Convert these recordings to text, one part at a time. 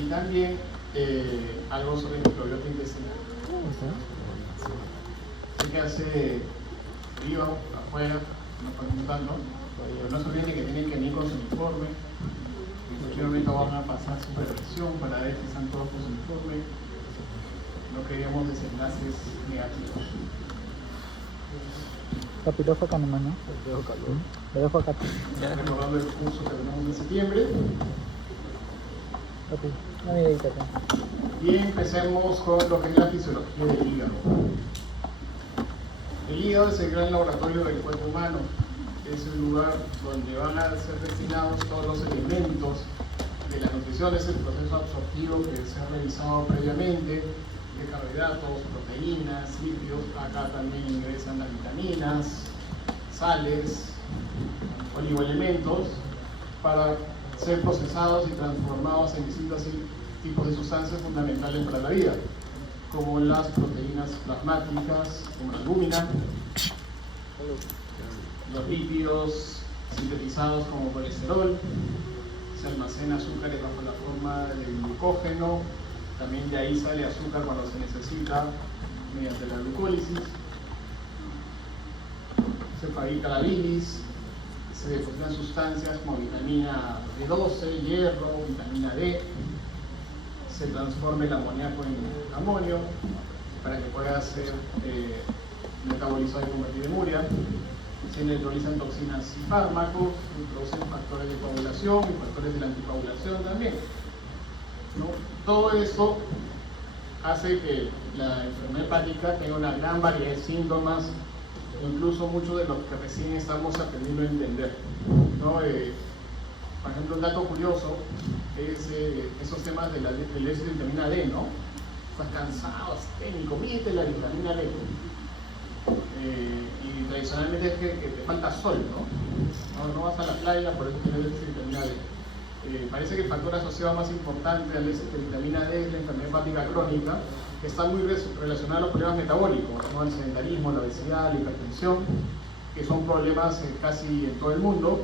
y también algo sobre microbiota intestinal. Sé que hace frío afuera, no preguntando, pero no se olviden que tienen que venir con su uniforme. En cualquier momento van a pasar supervisión para ver que están todos con su uniforme. No queríamos desenlaces negativos. Capítulo acá nomás, ¿no? Lo dejo acá. Recordando el curso que tenemos en septiembre. Ok, una miradita. Y empecemos con lo que es la fisiología del hígado. El hígado es el gran laboratorio del cuerpo humano. Es el lugar donde van a ser destinados todos los elementos de la nutrición. Es el proceso absortivo que se ha realizado previamente, de carbohidratos, proteínas, lípidos. Acá también ingresan las vitaminas, sales, oligoelementos, para ser procesados y transformados en distintos tipos de sustancias fundamentales para la vida, como las proteínas plasmáticas, como la albúmina, los lípidos sintetizados como colesterol, se almacena azúcares bajo la forma de glucógeno, también de ahí sale azúcar cuando se necesita mediante la glucólisis, se fabrica la bilis, se depositan sustancias como vitamina B12, hierro, vitamina D, se transforma el amoníaco en amonio para que pueda ser metabolizado y convertido en urea. Se neutralizan toxinas y fármacos, se introducen factores de coagulación y factores de la anticoagulación también, ¿no? Todo eso hace que la enfermedad hepática tenga una gran variedad de síntomas, incluso muchos de los que recién estamos aprendiendo a entender, ¿no? Por ejemplo, un dato curioso es esos temas del déficit de vitamina D, ¿no? Estás cansado, técnico, mídete la vitamina D. Y tradicionalmente es que te falta sol, ¿no? No vas a la playa, por eso tienes déficit de vitamina D. Parece que el factor asociado más importante al déficit de vitamina D es la enfermedad hepática crónica, que está muy relacionada a los problemas metabólicos, ¿no? El sedentarismo, la obesidad, la hipertensión, que son problemas casi en todo el mundo,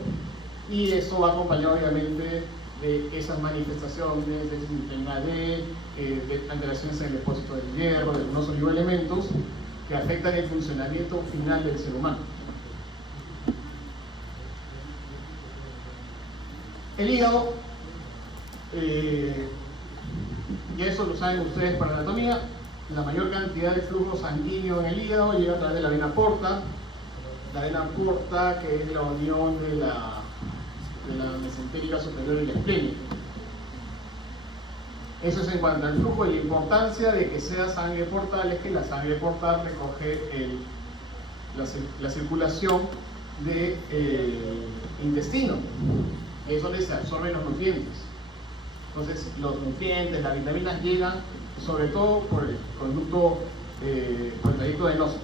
y eso va acompañado obviamente de esas manifestaciones de vitamina D, de alteraciones en el depósito del hierro, de algunos oligoelementos que afectan el funcionamiento final del ser humano. El hígado, y eso lo saben ustedes para anatomía, la mayor cantidad de flujo sanguíneo en el hígado llega a través de la vena porta. La vena porta, que es la unión de la mesentérica superior y la esplénica. Eso es en cuanto al flujo, y la importancia de que sea sangre portal es que la sangre portal recoge la circulación del intestino, es donde se absorben los nutrientes. Entonces los nutrientes, las vitaminas llegan sobre todo por el conducto, por el trayecto venoso.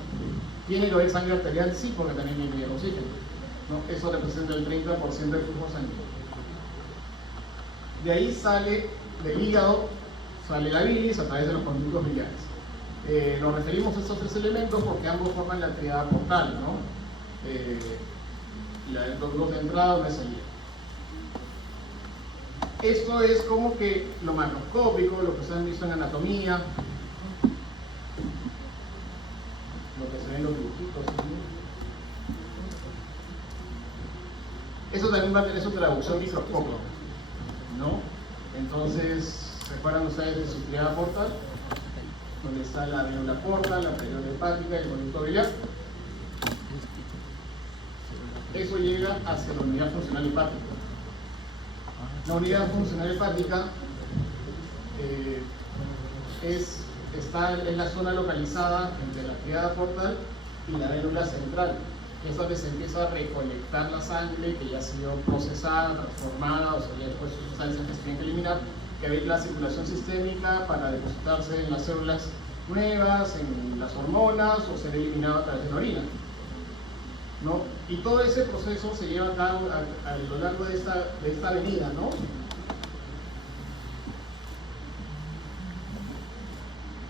¿Tiene que haber sangre arterial? Sí, porque también tiene oxígeno, ¿no? Eso representa el 30% del flujo sanguíneo. De ahí sale, del hígado, sale la bilis a través de los conductos biliares. Nos referimos a estos tres elementos porque ambos forman la triada portal, ¿no? Los dos de entrada, una de salida. Esto es como que lo macroscópico, lo que se han visto en anatomía, lo que se ven en los dibujitos. Eso también va a tener su traducción microscópica, ¿no? Entonces, ¿recuerdan ustedes de su triada portal? Donde está la vena porta, la arteriola hepática y el conducto biliar. Eso llega hacia la unidad funcional hepática. La unidad funcional hepática está en la zona localizada entre la triada portal y la vérula central. Es donde se empieza a recolectar la sangre que ya ha sido procesada, transformada, o sea, ya después sus sustancias que se tienen que eliminar, que ve la circulación sistémica para depositarse en las células nuevas, en las hormonas, o ser eliminado a través de la orina, ¿no? Y todo ese proceso se lleva a cabo a lo largo de esta avenida, ¿no?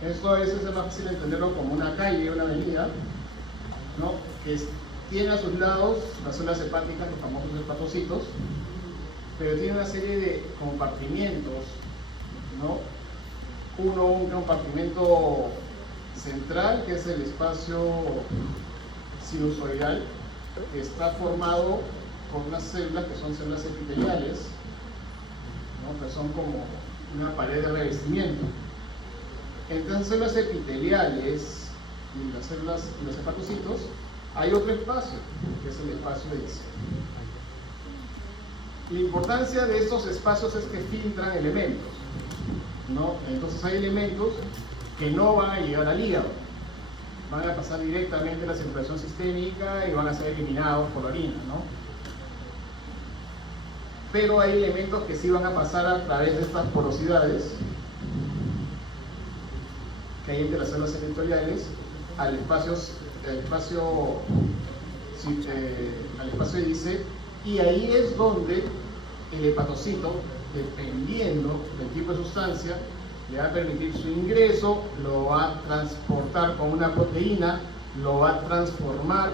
Esto es más fácil entenderlo como una calle, una avenida, ¿no? Que tiene a sus lados las células hepáticas, los famosos hepatocitos, pero tiene una serie de compartimientos, ¿no? Uno, un compartimento central, que es el espacio sinusoidal, que está formado por unas células que son células epiteliales, ¿no? Que son como una pared de revestimiento. Entre las células epiteliales y las células y los hepatocitos hay otro espacio, que es el espacio de diseño. La importancia de estos espacios es que filtran elementos, ¿no? Entonces hay elementos que no van a llegar al hígado, van a pasar directamente a la circulación sistémica y van a ser eliminados por la orina, ¿no? Pero hay elementos que sí van a pasar a través de estas porosidades que hay entre las células epiteliales al espacio de dice, y ahí es donde el hepatocito, dependiendo del tipo de sustancia, le va a permitir su ingreso, lo va a transportar con una proteína, lo va a transformar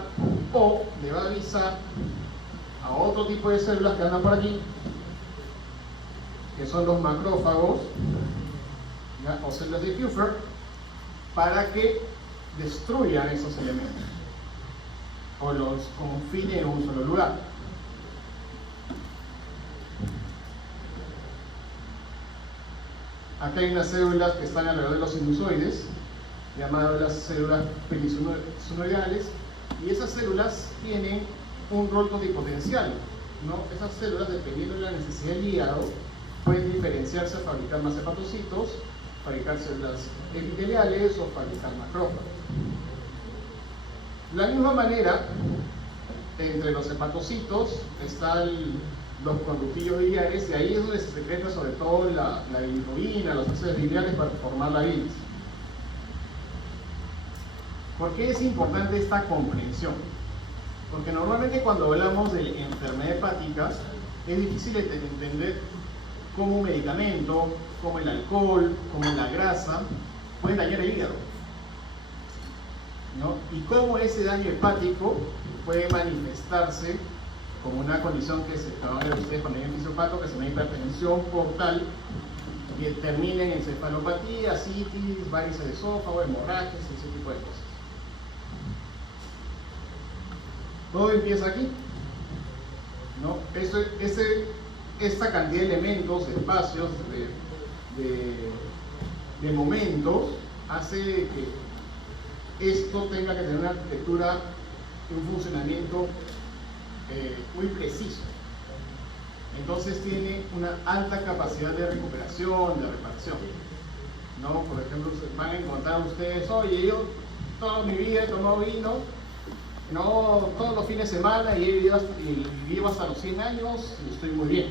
o le va a avisar a otro tipo de células que andan por aquí, que son los macrófagos, ¿ya? O células de Kupffer, para que destruyan esos elementos o los confinen en un solo lugar. Acá hay unas células que están alrededor de los sinusoides, llamadas las células perisunoidales, y esas células tienen un rol pluripotencial, ¿no? Esas células, dependiendo de la necesidad del hígado, pueden diferenciarse a fabricar más hepatocitos, fabricar células epiteliales o fabricar macrófagos. De la misma manera, entre los hepatocitos están los conductillos biliares, y ahí es donde se secreta sobre todo la bilirrubina, los ácidos biliares para formar la bilis. ¿Por qué es importante esta comprensión? Porque normalmente cuando hablamos de enfermedades hepáticas es difícil entender cómo un medicamento, como el alcohol, como la grasa pueden dañar el hígado, ¿no? Y cómo ese daño hepático puede manifestarse como una condición que se van a ver ustedes cuando hay un fisiopato, que es una hipertensión portal, que termina en encefalopatía, citis, varices de esófago, hemorragias, ese tipo de cosas. Todo empieza aquí, ¿no? Esta cantidad de elementos, de espacios, de momentos, hace que esto tenga que tener una arquitectura y un funcionamiento muy preciso. Entonces tiene una alta capacidad de recuperación, de reparación, ¿no? Por ejemplo, van a encontrar ustedes, oye, yo toda mi vida he tomado vino, no todos los fines de semana, y vivo hasta los 100 años y estoy muy bien.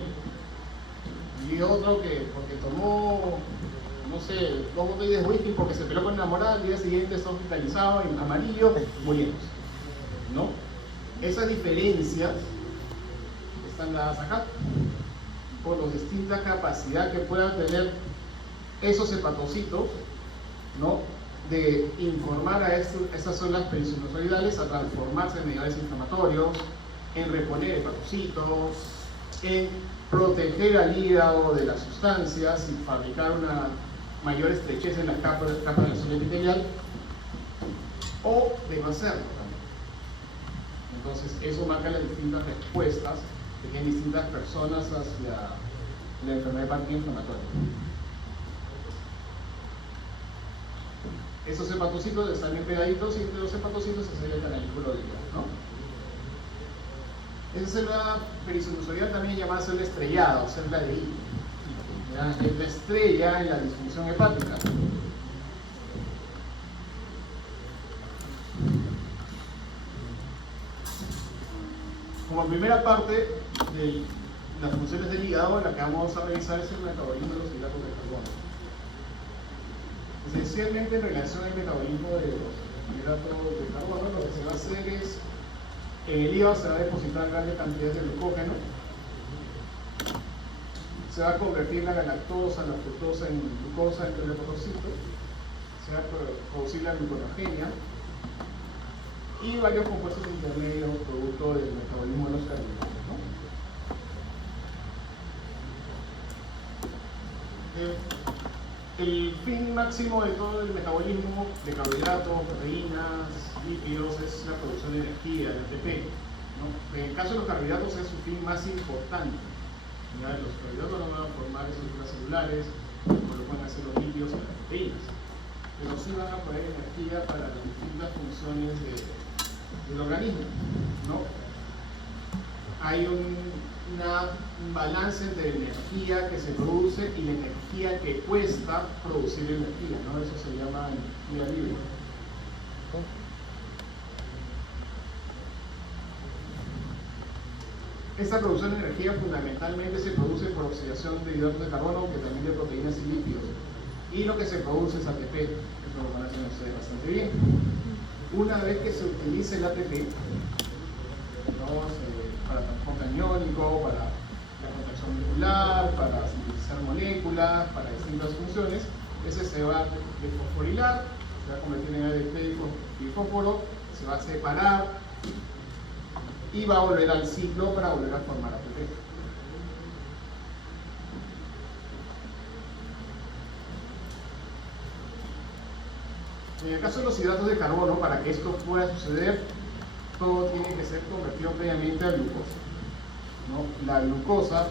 Y otro que porque tomó, no sé, 2 botellas de whisky porque se peleó con una enamorada, al día siguiente está hospitalizado, en amarillo, muriéndose, ¿no? Esas diferencias están dadas acá por la distinta capacidad que puedan tener esos hepatocitos, ¿no? De informar a esas células perisinusoidales a transformarse en mediadores inflamatorios, en reponer hepatocitos, en proteger al hígado de las sustancias y fabricar una mayor estrechez en la capa de la célula epitelial, o de no hacerlo también. Entonces eso marca las distintas respuestas que tienen distintas personas hacia la enfermedad hepática inflamatoria. Esos hepatocitos están bien pegaditos, y entre los hepatocitos se halla el canalículo del hígado, ¿no? Esa célula perisinusoidal también llamada célula estrellada o célula de hilo. Es la estrella en la disfunción hepática. Como primera parte de las funciones del hígado, la que vamos a revisar es el metabolismo de los hidratos de carbono. Esencialmente, en relación al metabolismo de los hidratos de carbono, lo que se va a hacer es, en el hígado se va a depositar grandes cantidades de glucógeno, se va a convertir la galactosa, la fructosa en glucosa dentro del hepatocito, se va a producir la gluconogenia y varios compuestos intermedios producto del metabolismo de los carbohidratos, ¿no? El fin máximo de todo el metabolismo de carbohidratos, proteínas, lípidos es la producción de energía, de ATP, ¿no? En el caso de los carbohidratos es su fin más importante. ¿Ya? Los carbohidratos no van a formar estructuras celulares, como lo pueden hacer los lípidos y las proteínas, pero sí van a poner energía para las distintas funciones del organismo, ¿no? Hay un balance entre energía que se produce y la energía que cuesta producir energía, ¿no? Eso se llama energía libre. Esta producción de energía fundamentalmente se produce por oxidación de hidratos de carbono, que también de proteínas y lípidos. Y lo que se produce es ATP, eso lo van a tener ustedes bastante bien. Una vez que se utilice el ATP, ¿no? Para transporte aniónico, para la contracción molecular, para sintetizar moléculas, para distintas funciones, ese se va a desfosforilar, se va a convertir en ADP y fósforo, se va a separar y va a volver al ciclo para volver a formar ATP. En el caso de los hidratos de carbono, para que esto pueda suceder, todo tiene que ser convertido previamente a glucosa, ¿no? La glucosa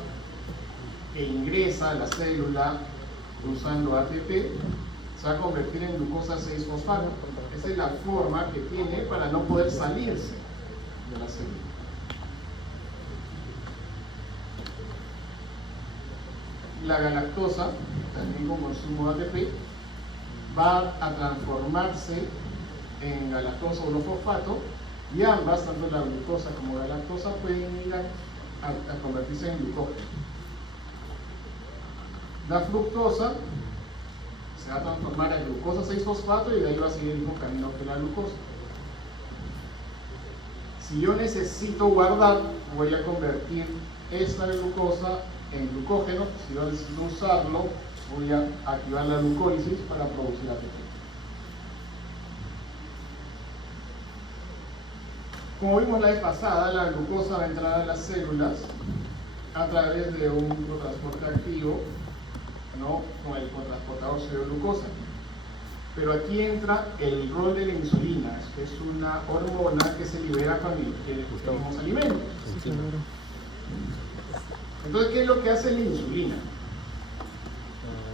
que ingresa a la célula usando ATP se va a convertir en glucosa 6-fosfato. Esa es la forma que tiene para no poder salirse de la célula. La galactosa, también con consumo de ATP, va a transformarse en galactosa o fosfato, y ambas, tanto la glucosa como la galactosa, pueden ir a convertirse en glucógeno. La fructosa se va a transformar en glucosa 6-fosfato y de ahí va a seguir el mismo camino que la glucosa. Si yo necesito guardar, voy a convertir esta glucosa en glucógeno. Si yo decido usarlo, voy a activar la glucólisis para producir ATP. Como vimos la vez pasada, la glucosa va a entrar a las células a través de un transporte activo, ¿no? Con el cotransportador glucosa. Pero aquí entra el rol de la insulina, que es una hormona que se libera cuando ingerimos alimentos. Entonces, ¿qué es lo que hace la insulina?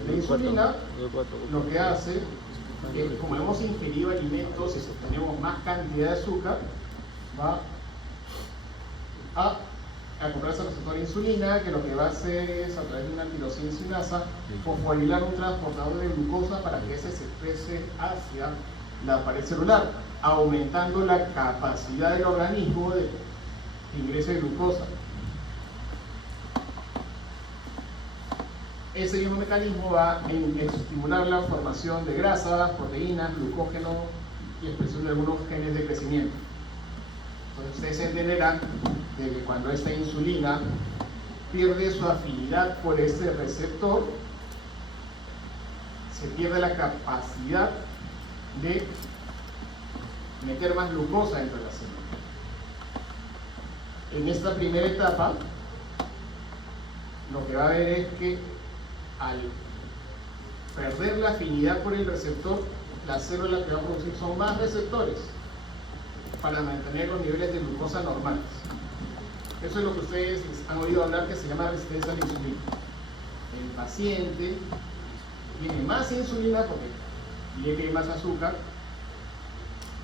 La insulina lo que hace es que, como hemos ingerido alimentos y tenemos más cantidad de azúcar, va a comprar ese receptor de insulina, que lo que va a hacer es, a través de una tirosina sinasa, fosforilar un transportador de glucosa para que ese se exprese hacia la pared celular, aumentando la capacidad del organismo de ingreso de glucosa. Ese mismo mecanismo va a estimular la formación de grasas, proteínas, glucógeno y expresión de algunos genes de crecimiento. Entonces ustedes entenderán de que cuando esta insulina pierde su afinidad por este receptor, se pierde la capacidad de meter más glucosa dentro de la célula. En esta primera etapa, lo que va a haber es que al perder la afinidad por el receptor, la célula que va a producir son más receptores para mantener los niveles de glucosa normales. Eso es lo que ustedes han oído hablar, que se llama resistencia a la insulina. El paciente tiene más insulina porque tiene que hay más azúcar,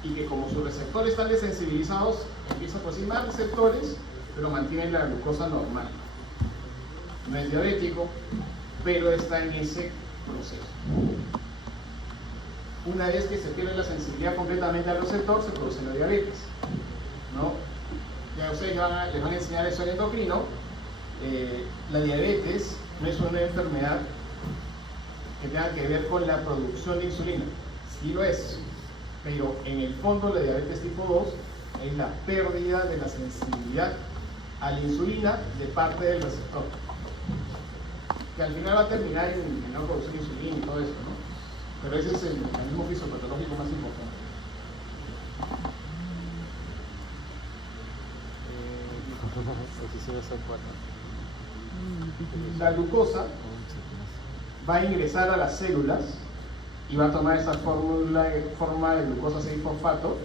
y que como sus receptores están desensibilizados, empieza a producir más receptores, pero mantiene la glucosa normal. No es diabético, pero está en ese proceso. Una vez que se pierde la sensibilidad completamente al receptor, se produce la diabetes, ¿no? Ya ustedes les van a enseñar eso en endocrino. La diabetes no es una enfermedad que tenga que ver con la producción de insulina. Sí lo es, pero en el fondo la diabetes tipo 2 es la pérdida de la sensibilidad a la insulina de parte del receptor, que al final va a terminar en no producir insulina y todo eso, ¿no? Pero ese es el mecanismo fisiopatológico más importante. La glucosa va a ingresar a las células y va a tomar esa forma de glucosa 6-fosfato,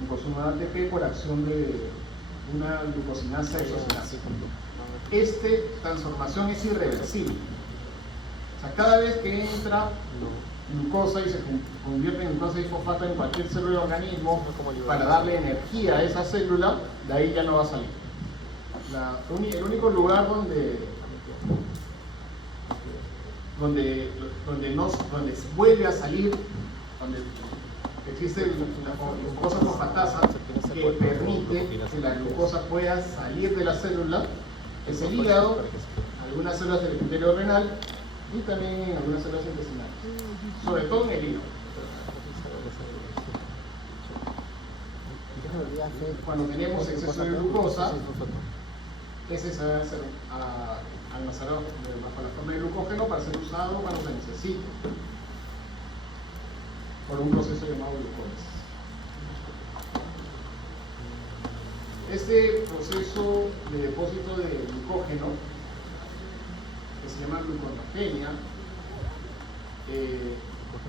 glucosinado ATP por acción de una glucosinasa exocinasa. Esta transformación es irreversible. O sea, cada vez que entra glucosa y se convierte en glucosa 6-fosfato en cualquier célula del organismo para darle energía a esa célula, de ahí ya no va a salir. El único lugar donde vuelve a salir, donde existe la glucosa fosfatasa que permite que la glucosa pueda salir de la célula, es el hígado, algunas células del epitelio renal y también en algunas células intestinales, sobre todo en el hígado. Cuando tenemos exceso de glucosa, ese se va a ser almacenado bajo la forma de glucógeno para ser usado cuando se necesite por un proceso llamado glucólisis. Este proceso de depósito de glucógeno, que se llama gluconeogenia,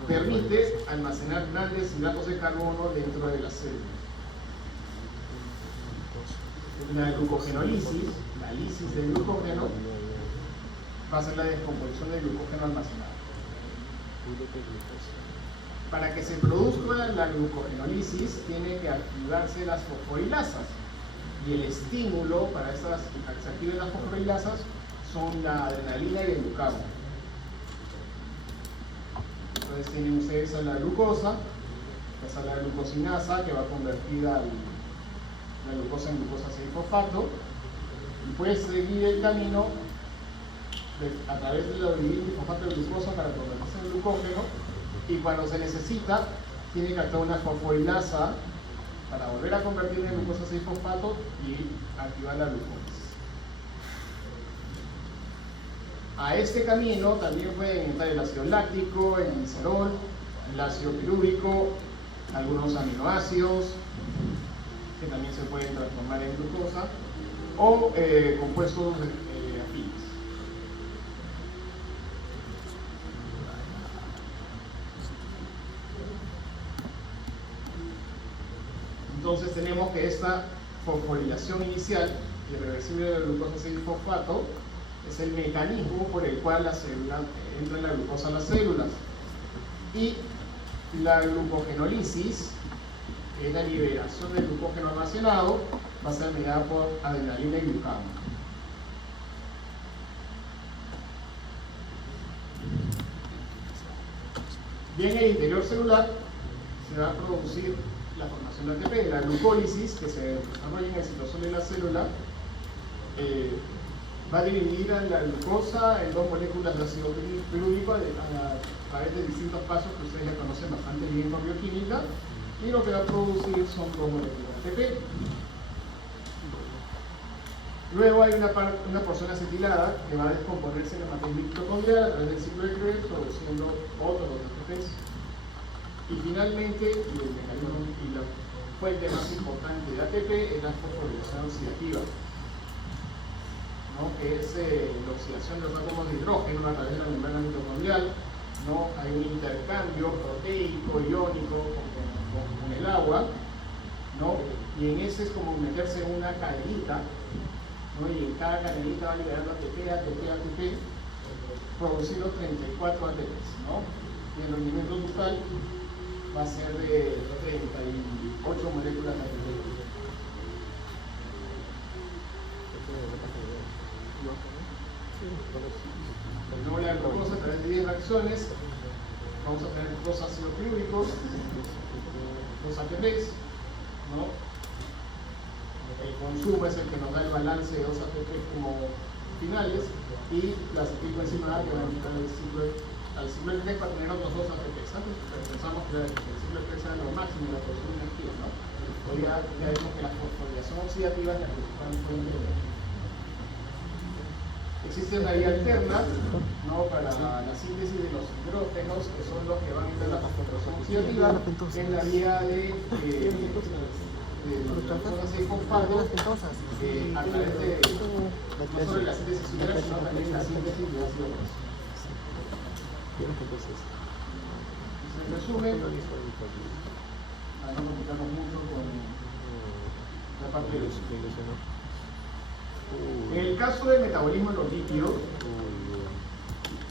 permite almacenar grandes hidratos de carbono dentro de las células. La glucogenólisis, la lisis del glucógeno, va a ser la descomposición del glucógeno almacenado. Para que se produzca la glucogenólisis, tiene que activarse las fosforilasas. Y el estímulo para que se activen las fosforilasas son la adrenalina y el glucagón. Entonces tienen ustedes a la glucosa, esa es la glucosinasa que va a convertir la glucosa en glucosa 6-fosfato, y puede seguir el camino a través de la fosfato de glucosa para convertirse en glucógeno, y cuando se necesita tiene que actuar una fosforilasa para volver a convertir en glucosa 6-fosfato y activar la glucólisis. A este camino también pueden entrar el ácido láctico, el glicerol, el ácido pirúvico, algunos aminoácidos que también se pueden transformar en glucosa, o compuestos afines. Entonces tenemos que esta fosforilación inicial irreversible de la glucosa 6-fosfato es el mecanismo por el cual entra la glucosa a las células. Y la glucogenólisis, que es la liberación del glucógeno almacenado, va a ser mediada por adrenalina y glucagón. Bien, en el interior celular se va a producir la formación de ATP, la glucólisis, que se desarrolla en el citosol de la célula, va a dividir a la glucosa en dos moléculas de ácido pirúvico a través de distintos pasos que ustedes ya conocen bastante bien con bioquímica, y lo que va a producir son dos moléculas de ATP. Luego hay una porción acetilada que va a descomponerse en la matriz mitocondrial a través del ciclo de Krebs, produciendo otros ATPs. Y finalmente, y la fuente más importante de ATP es la fosforilación oxidativa, ¿no? Que es la oxidación de los átomos de hidrógeno a través de la membrana mitocondrial, ¿no? Hay un intercambio proteico, iónico con el agua, ¿no? Y en ese es como meterse en una cadenita, ¿no? Y en cada cadenita va liberando ATP, produciendo 34 ATPs, ¿no? Y el rendimiento total va a ser de 38 moléculas de ATP. Luego la glucosa a través de 10 reacciones vamos a tener dos ácidos pirúvicos, dos ATPs, ¿no? El consumo es el que nos da el balance de dos ATPs como finales, y la acetilcoenzima A que va a entrar al ciclo de Krebs para tener otros dos ATPs. Antes pensamos que el ciclo de Krebs era lo máximo de la producción de energía, ¿no? Hoy ya vemos que la fosforilación oxidativa es la principal fuente de energía. Existe una vía alterna, ¿no? Para la síntesis de los hidrógenos, que son los que van a entrar en la fosforilación oxidativa, que es la vía de glucosa 6-fosfato a través de no solo la síntesis hidrógeno, sino también la síntesis de ácido graso. Entonces, En resumen, para no complicarnos mucho con la parte de los. En el caso del metabolismo de los lípidos,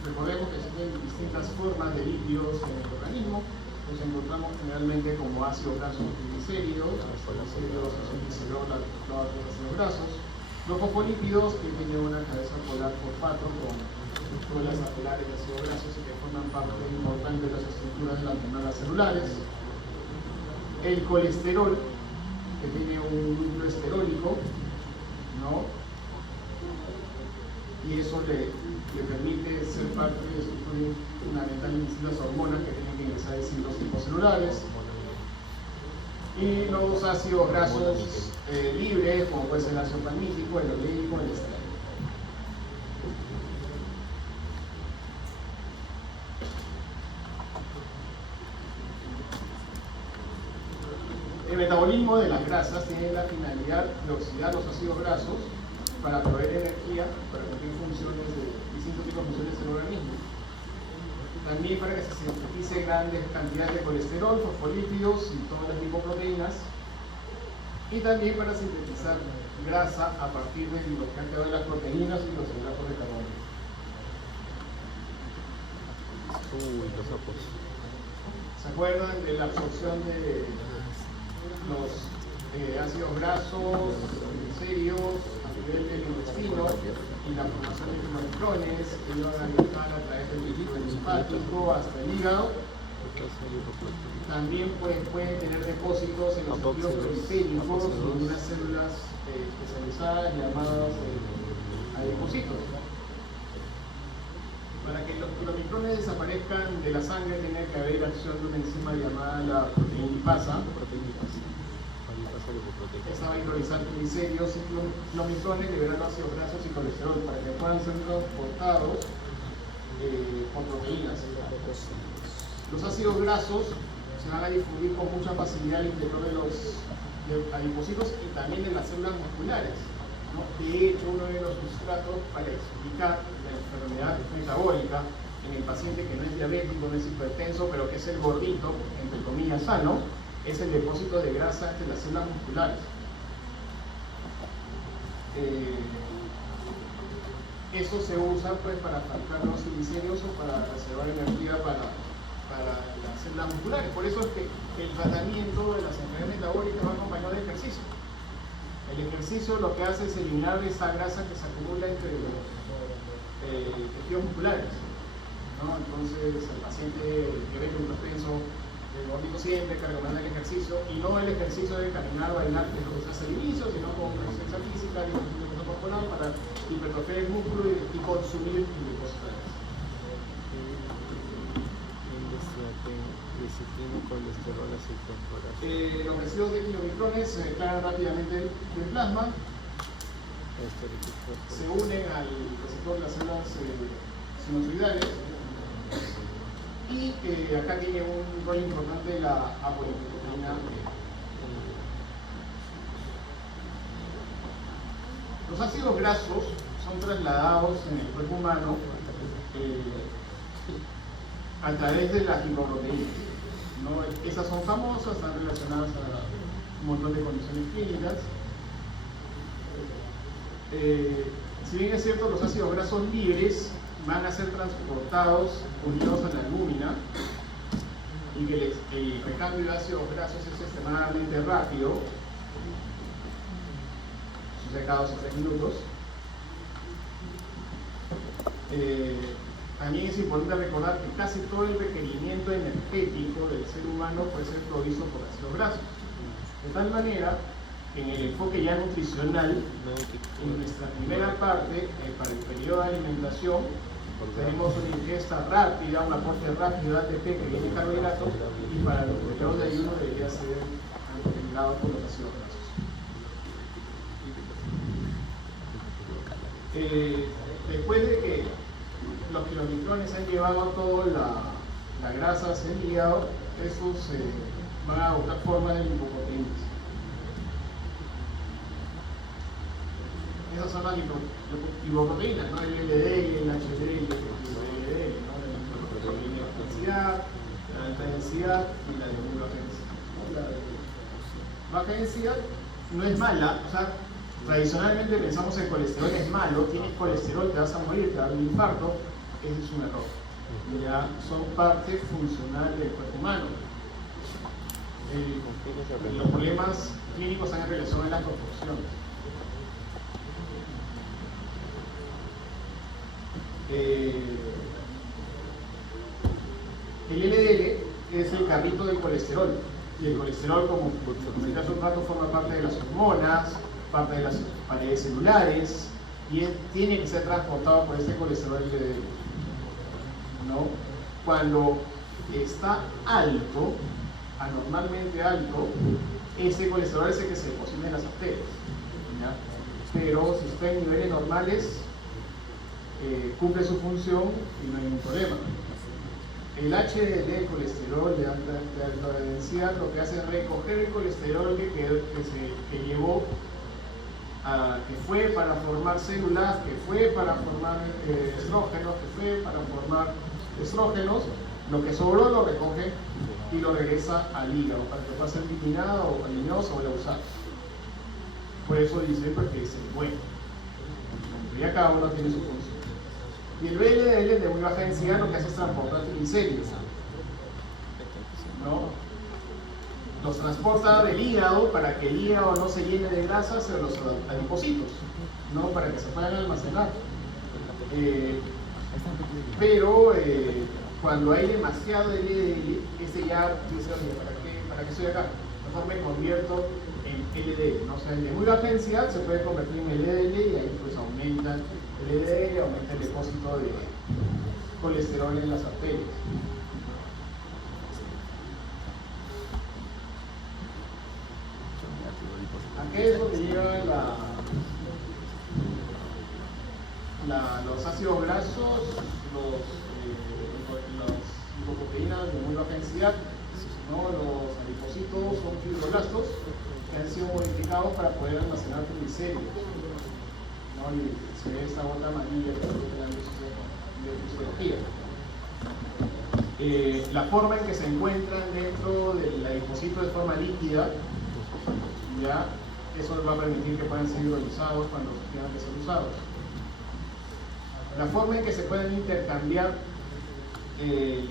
recordemos que existen distintas formas de lípidos en el organismo. Los encontramos generalmente como ácidos grasos triglicéridos, glicerol, todos los ácidos grasos. Los fosfolípidos, que tienen una cabeza polar fosfato con colas apolares de ácidos grasos y que forman parte importante de las estructuras de las membranas celulares. El colesterol, que tiene un núcleo esterólico, ¿no? Y eso le permite ser parte de estructuras fundamentales de distintas hormonas que tienen que ingresar en distintos tipos celulares. Y los ácidos grasos libres, como puede ser el ácido palmítico, el oleico, el esteárico. El metabolismo de las grasas tiene la finalidad de oxidar los ácidos grasos para proveer energía para cumplir funciones de distintos tipos de funciones del organismo. También para que se sintetice grandes cantidades de colesterol, fosfolípidos y todas las lipoproteínas. Y también para sintetizar grasa a partir de lo que han quedado de las proteínas y los hidratos de carbono. Los sapos. ¿Se acuerdan de la absorción de los ácidos grasos, triglicéridos a nivel del intestino y la formación de neutrones que iban a viajar a través del tejido linfático hasta el hígado? También pueden tener depósitos en los tejidos periféricos y en unas células especializadas llamadas adipocitos. Para que los micrones desaparezcan de la sangre tiene que haber acción de una enzima llamada la proteína lipasa. Esta va a hidrolizar triglicéridos y los micrones liberan ácidos grasos y colesterol para que puedan ser transportados por proteínas. Los ácidos grasos se van a difundir con mucha facilidad al interior de los adipocitos y también de las células musculares, ¿no? De hecho, uno de los sustratos para explicar la enfermedad metabólica en el paciente que no es diabético, no es hipertenso, pero que es el gordito, entre comillas, sano, es el depósito de grasa entre las células musculares. Eso se usa pues para fabricar los triglicéridos o para reservar energía para las células musculares. Por eso es que el tratamiento de las enfermedades metabólicas va acompañado de ejercicio. El ejercicio lo que hace es eliminar esa grasa que se acumula entre los tejidos musculares, ¿no? Entonces el paciente que ve un propenso el gordito siempre que recomendar el ejercicio, y no el ejercicio de caminar, bailar, que es lo que se hace al inicio, sino con resistencia física y ejercicio corporal para hipertrofiar el músculo y consumir glucosa. Colesterol, aceite, los residuos de kilomicrones se declaran rápidamente del plasma, se unen al receptor de las células sinusoidales y acá tiene un rol importante la apolipoproteína B. Los ácidos grasos son trasladados en el cuerpo humano a través de las lipoproteínas, ¿no? Esas son famosas, están relacionadas a un montón de condiciones clínicas. Si bien es cierto, los ácidos grasos libres van a ser transportados unidos a la albúmina y que el recambio de ácidos grasos es extremadamente rápido, sucede cada 2 a 3 minutos. También es importante recordar que casi todo el requerimiento energético del ser humano puede ser provisto por ácidos grasos. De tal manera que en el enfoque ya nutricional, en nuestra primera parte, para el periodo de alimentación, tenemos una ingesta rápida, un aporte rápido de ATP que viene de carbohidratos, y para los periodos de ayuno debería ser integrado por los ácidos grasos. Después de que los kilomicrones han llevado toda la grasa hacia el hígado, esos van a adoptar forma de lipoproteínas. Esas son las lipoproteínas, ¿no? El LDL, el HDL, el LDL, ¿no? densidad, la de alta densidad y la de muy baja densidad. ¿No? La de baja densidad no es mala, o sea, tradicionalmente pensamos que el colesterol es malo, tienes colesterol, te vas a morir, te va a dar un infarto, ese es un error. Ya son parte funcional del cuerpo humano. Los problemas clínicos están en relación a las proporciones. El LDL es el carrito del colesterol, y el colesterol, como comenté hace un rato, forma parte de las hormonas, parte de las paredes celulares, y tiene que ser transportado por este colesterol LDL, ¿no? Cuando está alto, anormalmente alto, ese colesterol es el que se deposita en las arterias, ¿ya? Pero si está en niveles normales, cumple su función y no hay ningún problema. El HDL, el colesterol de alta densidad, lo que hace es recoger el colesterol que llevó, que fue para formar células, que fue para formar estrógenos, que fue para formar estrógenos, lo que sobró lo recoge y lo regresa al hígado para que pueda ser eliminado o eliminado o usado. Por eso dice, porque es bueno. Ya cada uno tiene su función. Y el VLDL de muy baja densidad lo que hace es transportar triglicéridos, ¿no? Los transporta del hígado para que el hígado no se llene de grasa hacia los adipocitos, ¿no? Para que se puedan almacenar. Pero cuando hay demasiado LDL, ese ya dice, oye, ¿para qué estoy acá? Mejor me convierto en LDL, ¿no? O sea, el de muy baja densidad se puede convertir en LDL y ahí pues aumenta el LDL, aumenta el depósito de colesterol en las arterias. ¿A qué es donde llegan los ácidos grasos, las lipoproteínas de muy baja densidad, ¿no? Los adipocitos son fibroblastos que han sido modificados para poder almacenar triglicéridos, ¿no? Y se ve esta gota amarilla de fisiología. La forma en que se encuentran dentro del adipocito de forma líquida, ya eso va a permitir que puedan ser hidrolizados cuando tengan que ser usados. La forma en que se pueden intercambiar el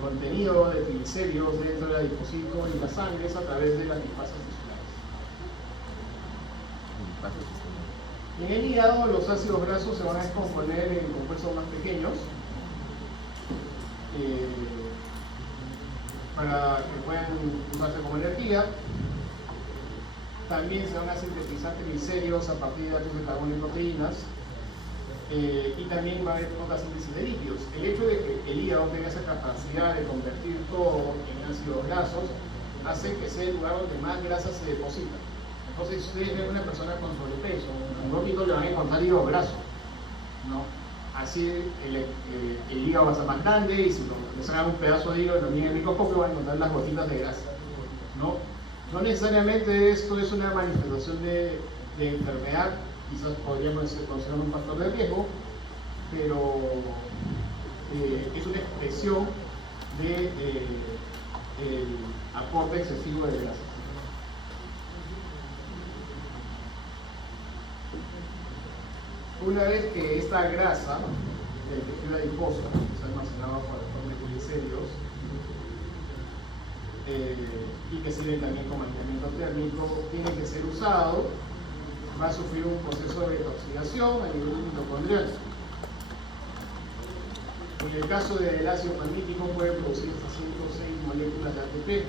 contenido de triglicéridos dentro del adipocito y la sangre es a través de las lipasas tisulares. En el hígado los ácidos grasos se van a descomponer en compuestos más pequeños para que puedan usarse como energía. También se van a sintetizar triglicéridos a partir de átomos de carbono y proteínas. Y también va a haber otra síntesis de lípidos. El hecho de que el hígado tenga esa capacidad de convertir todo en ácidos grasos hace que sea el lugar donde más grasa se deposita. Entonces, si ustedes ven una persona con sobrepeso, un gordito le van a encontrar hígado graso, ¿no? Así el hígado va a ser más grande y si le sacan un pedazo de hígado y lo miran en el microscopio van a encontrar las gotitas de grasa, ¿no? No necesariamente esto es una manifestación de enfermedad, quizás podríamos considerar un factor de riesgo, pero es una expresión del aporte excesivo de grasa. Una vez que esta grasa del tejido adiposo es almacenada por forma de triglicéridos y que sirve también como aislamiento térmico, tiene que ser usado, va a sufrir un proceso de detoxificación a nivel mitocondrial. En el caso del ácido palmítico puede producir hasta 106 moléculas de ATP,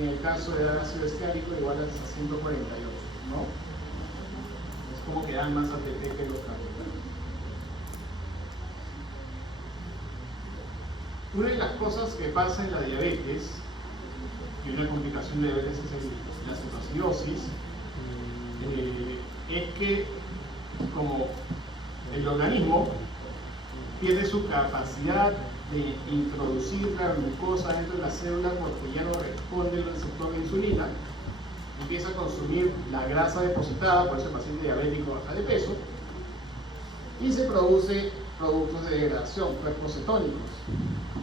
en el caso del ácido esteárico igual a hasta 148, ¿no? Es como que dan más ATP que los carbohidratos. Una de las cosas que pasa en la diabetes, y una complicación de diabetes es la cetoacidosis, es que como el organismo pierde su capacidad de introducir la glucosa dentro de la célula porque ya no responde el receptor de insulina, empieza a consumir la grasa depositada, por eso el paciente diabético baja de peso, y se produce productos de degradación, cuerpos cetónicos,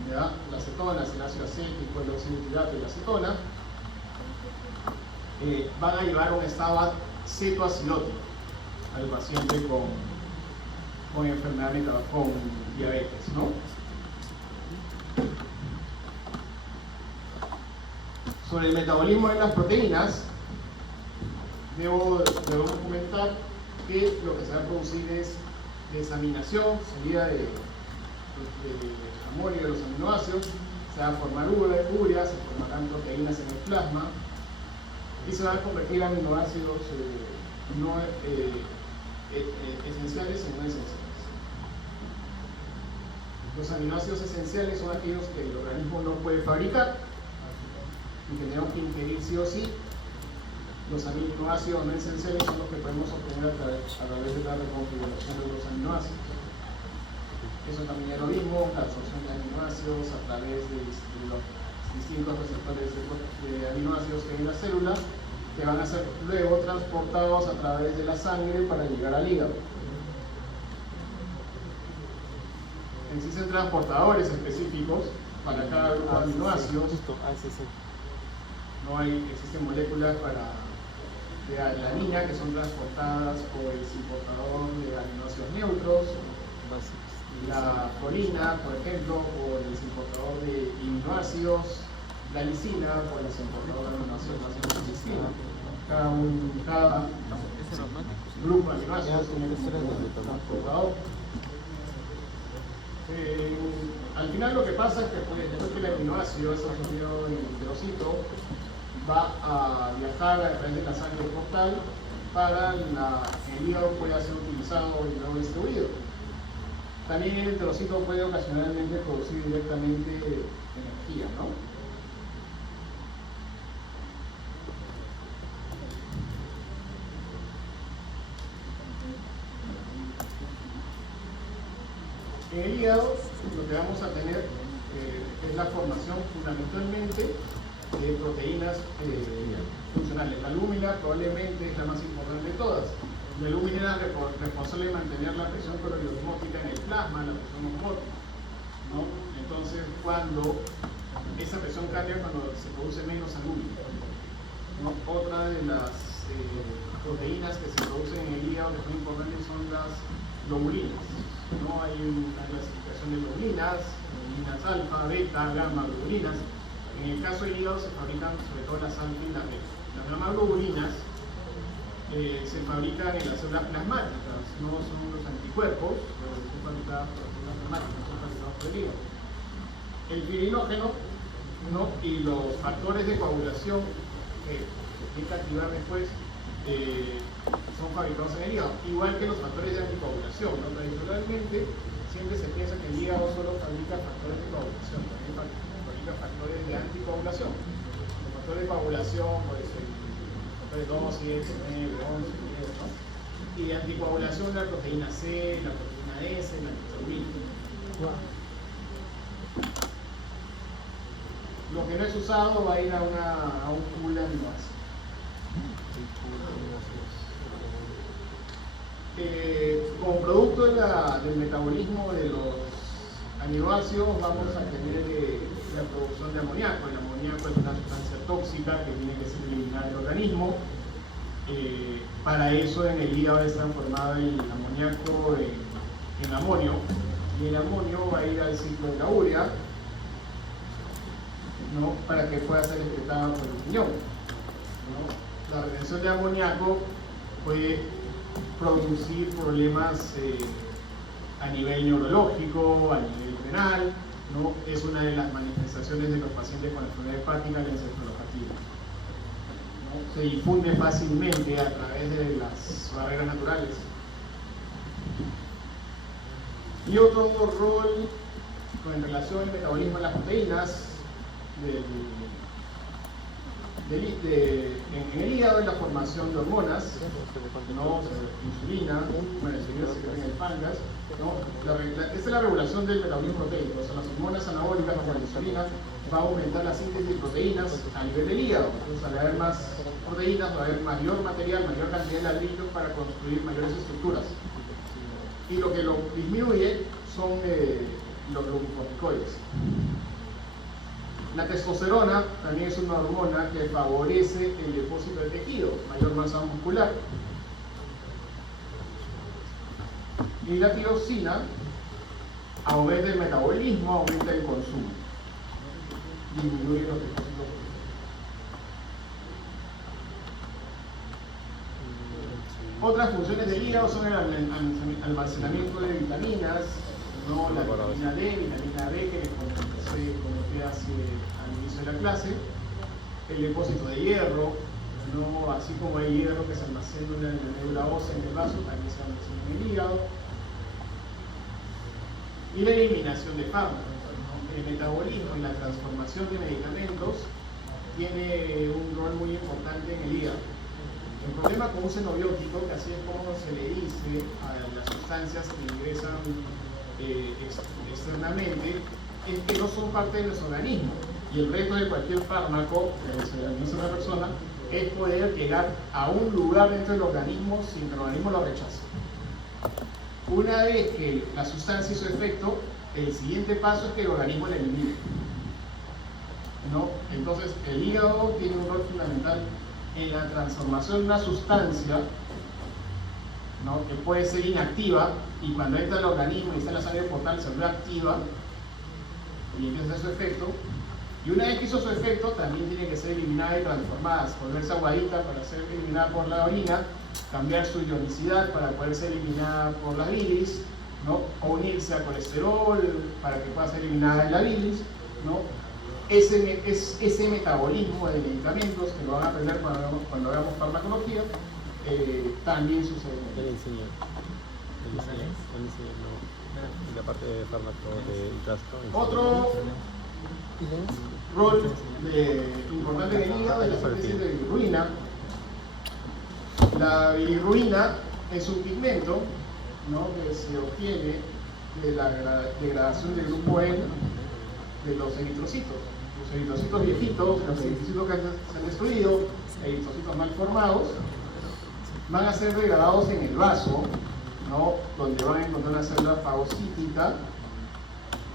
¿ya? La acetona, el ácido acético, el óxido nitrilato y la acetona van a llevar a un estado cetoacidótico al paciente con enfermedad con diabetes, ¿no? Sobre el metabolismo de las proteínas, debo comentar que lo que se va a producir es desaminación, salida de amonio de los aminoácidos, se va a formar urea, se formarán proteínas en el plasma y se van a convertir aminoácidos no esenciales en no esenciales. Los aminoácidos esenciales son aquellos que el organismo no puede fabricar y que tenemos que ingerir sí o sí. Los aminoácidos no esenciales son los que podemos obtener a través de la reconfiguración de los aminoácidos. Eso también ya lo vimos, la absorción de aminoácidos a través de los distintos receptores de aminoácidos que hay en la célula, que van a ser luego transportados a través de la sangre para llegar al hígado. Existen transportadores específicos para cada grupo de aminoácidos. Existen moléculas de alanina que son transportadas por el transportador de aminoácidos neutros, la prolina, por ejemplo, por el transportador de aminoácidos, la lisina por el transportador de aminoácidos básicos de lisina. Cada grupo de aminoácidos tiene un transportador. Al final lo que pasa es que después que el aminoácido es absorbido en el enterocito, va a viajar a través de la sangre portal para el hígado pueda ser utilizado y luego distribuido. También el enterocito puede ocasionalmente producir directamente energía, ¿no? En el hígado lo que vamos a tener es la formación fundamentalmente de proteínas funcionales. La albúmina probablemente es la más importante de todas. La albúmina es responsable de mantener la presión clorosmótica en el plasma, la presión osmótica, ¿no? Entonces, cuando esa presión cambia, cuando se produce menos albúmina, ¿no? Otra de las proteínas que se producen en el hígado que son importantes son las globulinas, ¿no? Hay una clasificación de globulinas alfa, beta, gamma, globulinas. En el caso del hígado se fabrican sobre todo las alfa y las beta. Las gamma globulinas se fabrican en las células plasmáticas, no son los anticuerpos, pero son fabricadas por las células plasmáticas, son fabricados por el hígado. El fibrinogen, ¿no? Y los factores de coagulación que se tienen que activar después son fabricados en el hígado, igual que los factores de anticoagulación, ¿no? Tradicionalmente siempre se piensa que el hígado solo fabrica factores de coagulación, también fabrica factores de anticoagulación. Los factores de coagulación, pues el factor de 2, 7, 9, 11, 10, ¿no? Y de anticoagulación la proteína C, la proteína S, la nitroglina. Lo que no es usado va a ir a un pool de aminoácidos. Como producto del metabolismo de los aminoácidos vamos a tener la producción de amoníaco. El amoníaco es una sustancia tóxica que tiene que ser eliminada del organismo. Para eso en el hígado es transformado el amoníaco en amonio, y el amonio va a ir al ciclo de la urea, ¿no? Para que pueda ser excretada por el riñón, ¿no? La retención de amoníaco puede producir problemas a nivel neurológico, a nivel renal, ¿no? Es una de las manifestaciones de los pacientes con enfermedad hepática, la encefalopatía, ¿no? Se difunde fácilmente a través de las barreras naturales. Y otro rol en relación al metabolismo de las proteínas en el hígado es la formación de hormonas, ¿no? Insulina, bueno, insulina se crea en el páncreas, ¿no? Esta es la regulación del metabolismo proteico. O sea, las hormonas anabólicas como la insulina va a aumentar la síntesis de proteínas a nivel del hígado. Entonces, al haber más proteínas, va a haber mayor material, mayor cantidad de ladrillos para construir mayores estructuras. Y lo que lo disminuye son los glucocorticoides. La testosterona también es una hormona que favorece el depósito de tejido, mayor masa muscular. Y la tiroxina aumenta el metabolismo, aumenta el consumo, disminuye los depósitos. Otras funciones del hígado son el almacenamiento de vitaminas, ¿no? La vitamina D que les comenté al inicio de la clase, el depósito de hierro, ¿no? Así como hay hierro que se almacena en la médula ósea en el vaso, también se almacena en el hígado. Y la eliminación de fármacos, ¿no? El metabolismo y la transformación de medicamentos tiene un rol muy importante en el hígado. El problema con un xenobiótico, que así es como se le dice a las sustancias que ingresan externamente, es que no son parte de nuestro organismo. Y el reto de cualquier fármaco que se administra a una persona es poder llegar a un lugar dentro del organismo sin que el organismo lo rechace. Una vez que la sustancia hizo efecto, el siguiente paso es que el organismo la elimine, ¿no? Entonces, el hígado tiene un rol fundamental en la transformación de una sustancia, ¿no? Que puede ser inactiva, y cuando entra al organismo y está en la sangre portal se vuelve activa y empieza a hacer su efecto. Y una vez que hizo su efecto, también tiene que ser eliminada y transformada, volverse aguadita para ser eliminada por la orina, cambiar su ionicidad para poder ser eliminada por la bilis, ¿no? O unirse a colesterol para que pueda ser eliminada en la bilis, ¿no? Ese metabolismo de medicamentos, que lo van a aprender cuando hagamos farmacología, también sucede. Él enseña, no, en la parte de fármaco de ultrasonido. Otro rol importante en el hígado es la síntesis de bilirruina. La bilirruina es un pigmento, ¿no? Que se obtiene de la degradación del grupo N de los eritrocitos. Los eritrocitos viejitos, los eritrocitos que se han destruido, eritrocitos mal formados, van a ser degradados en el vaso, ¿no? Donde van a encontrar una célula fagocítica,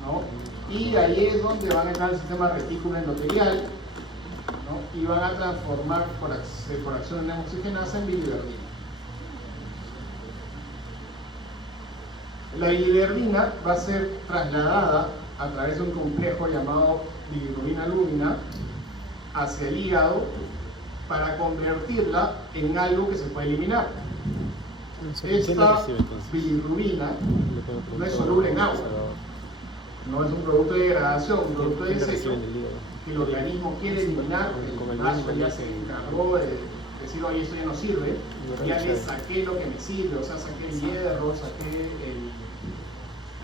¿no? Y ahí es donde van a entrar el sistema retículo endotelial, ¿no? Y van a transformar por acción de oxigenasa en biliverdina. La biliverdina va a ser trasladada a través de un complejo llamado bilirrubina-albúmina hacia el hígado para convertirla en algo que se puede eliminar. Esta bilirrubina no es soluble en agua, no es un producto de degradación, un producto de desecho que el organismo quiere eliminar. El brazo ya se encargó de decir, oye, esto ya no sirve, ya le saqué lo que me sirve, o sea, saqué el hierro, saqué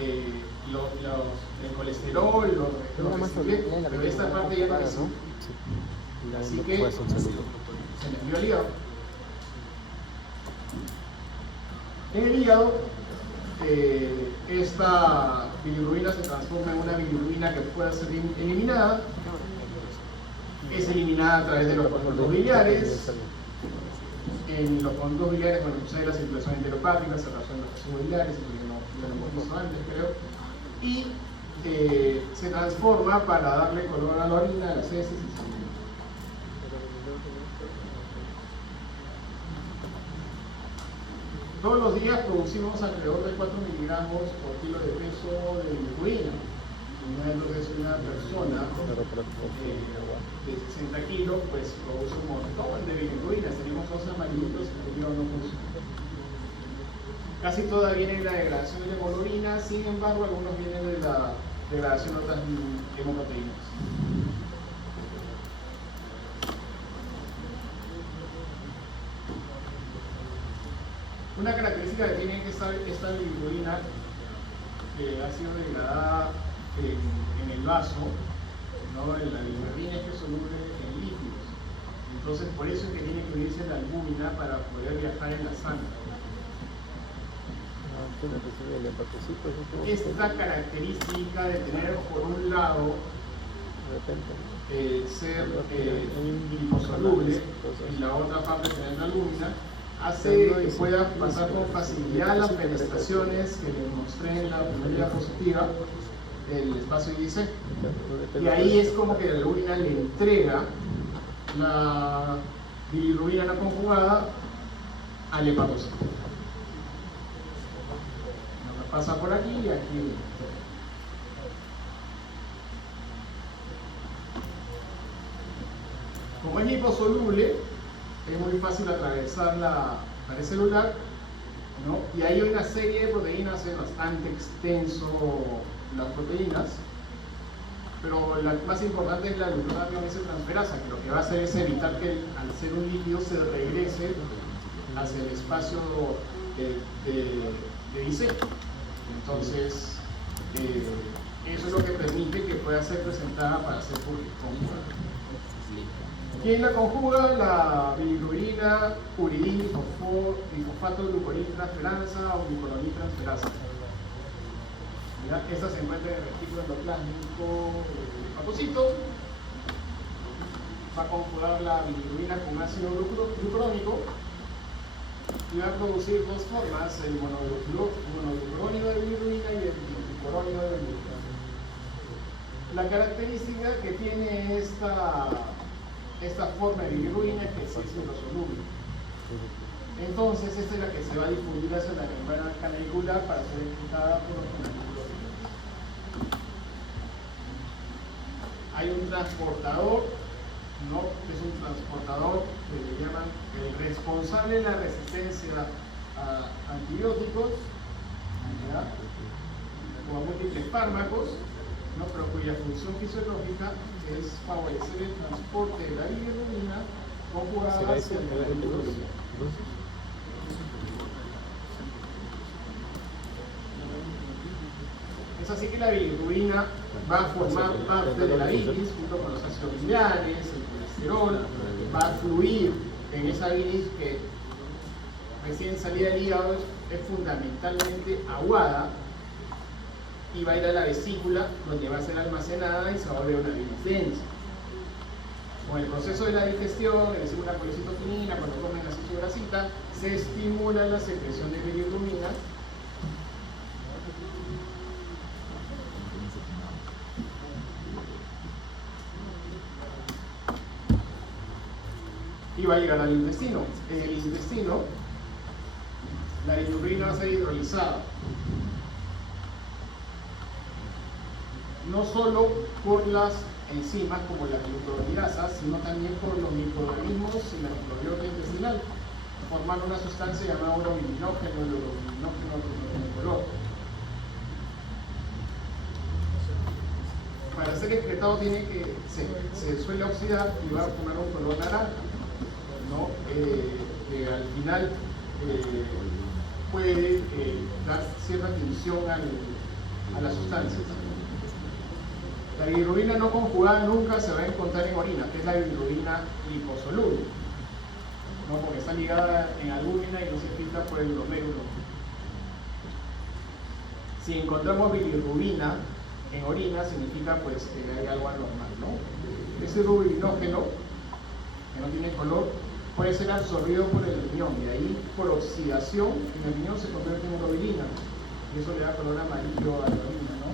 el colesterol, lo que sirve, pero esta parte ya no me sirve. Así que se le envió al hígado. En el hígado, esta bilirrubina se transforma en una bilirrubina que pueda ser eliminada. Es eliminada a través de los conductos biliares. En los conductos biliares, bueno, sucede la circulación enteropática, se resuelven los procesos biliares, lo hemos visto antes, creo. Y se transforma para darle color a la orina, a las heces y su. Todos los días producimos alrededor de 4 miligramos por kilo de peso de bilirrubina. Entonces, una persona de 60 kilos pues produce un montón de bilirrubina. Tenemos 12 amarillitos que el hígado no consume. Casi toda viene de la degradación de la hemoglobina, sin embargo, algunos vienen de la degradación de otras hemoproteínas. Una característica que tiene esta bilirrubina, que ha sido degradada en el vaso, ¿no? La bilirrubina es que es soluble en líquidos. Entonces, por eso es que tiene que unirse la albúmina para poder viajar en la sangre. Esta característica de tener, por un lado, ser liposoluble y la otra parte tener la albúmina, hace que pueda pasar con facilidad las penetraciones que les mostré en la primera diapositiva del espacio IC. Y ahí es como que la urina le entrega la bilirrubina no conjugada al hepatocito. Pasa por aquí y aquí. Como es liposoluble, es muy fácil atravesar la pared celular, ¿no? Y hay una serie de proteínas, es bastante extenso las proteínas, pero la más importante es la glucosa transferasa, que lo que va a hacer es evitar que al ser un líquido se regrese hacia el espacio de IC. Entonces, eso es lo que permite que pueda ser presentada para ser conjugada. ¿Quién la conjuga? La bilirrubina, uridina, fosfato, glucolintransferasa o glucoroniltransferasa. Esta se encuentra en el retículo endoplásmico del hepatocito. Va a conjugar la bilirrubina con ácido glucurónico y va a producir dos formas, el monoglucurónido de bilirrubina y el glucurónido de bilirrubina. La característica que tiene esta forma de bilirrubina es que es hidrosoluble. Entonces, esta es la que se va a difundir hacia la membrana canalicular para ser excretada por los canaliculos. Hay un transportador, ¿no? Que es un transportador que le llaman el responsable de la resistencia a antibióticos, ¿ya? O a múltiples fármacos, ¿no? Pero cuya función fisiológica es favorecer el transporte de la bilirrubina conjugada hacia el canaliculo. Es así que la bilirrubina va a formar parte de la bilis junto con los ácidos biliares, el colesterol, va a fluir en esa bilis que recién salida del hígado es fundamentalmente aguada y va a ir a la vesícula donde va a ser almacenada y se va a volver una bilis densa. Con el proceso de la digestión, es decir, una colecitoquinina, cuando comen aceite o grasita, se estimula la secreción de bilirrubina. Y va a llegar al intestino. En el intestino, la bilirrubina va a ser hidrolizada. No solo por las enzimas como las glucoronidasas, sino también por los microorganismos y la microbiota intestinal, formando una sustancia llamada urobilinógeno, el urobilinógeno tricolor. Para ser excretado se suele oxidar y va a formar un color naranja, ¿no? Que al final puede dar cierta tinción a la sustancia. La bilirrubina no conjugada nunca se va a encontrar en orina, que es la bilirrubina liposoluble, ¿no? Porque está ligada en albúmina y no se filtra por el glomérulo. Si encontramos bilirrubina en orina, significa pues que hay algo anormal, ¿no? Ese urobilinógeno, que no tiene color, puede ser absorbido por el riñón, y ahí por oxidación en el riñón se convierte en urobilina, y eso le da color amarillo a la orina, ¿no?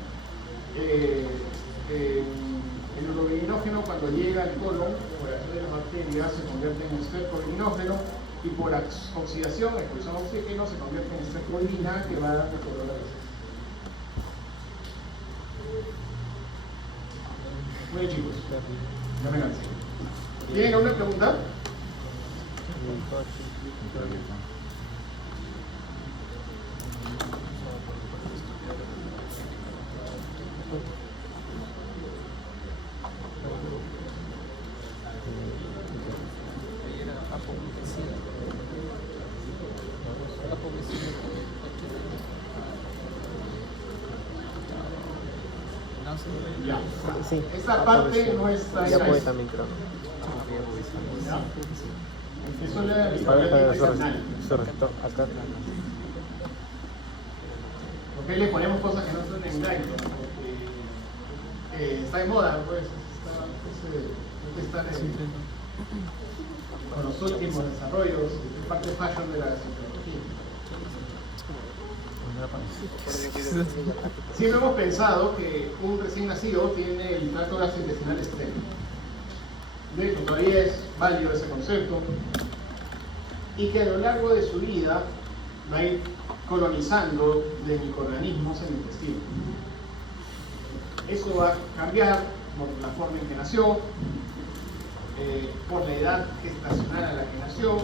El urobilinógeno, cuando llega al colon, por acción de las bacterias, se convierte en estercobilinógeno, y por oxidación, expulsión de oxígeno, se convierte en estercolina, que va a dar el color a la heces. Muy bien, chicos, ya me cansé. ¿Tienen alguna pregunta? Ya. Sí. Esta parte no está Ya en puede la también, creo. ¿ya? Eso es la Su rector, acá. ¿Por qué le ponemos cosas que no son en Brighton? Porque está de moda, pues. Está con los últimos desarrollos, es parte fashion de la psicología. Siempre hemos pensado que un recién nacido tiene el tracto gastrointestinal externo. De hecho, todavía es válido ese concepto. Y que a lo largo de su vida va a ir colonizando de microorganismos en el intestino. Eso va a cambiar por la forma en que nació, por la edad gestacional a la que nació,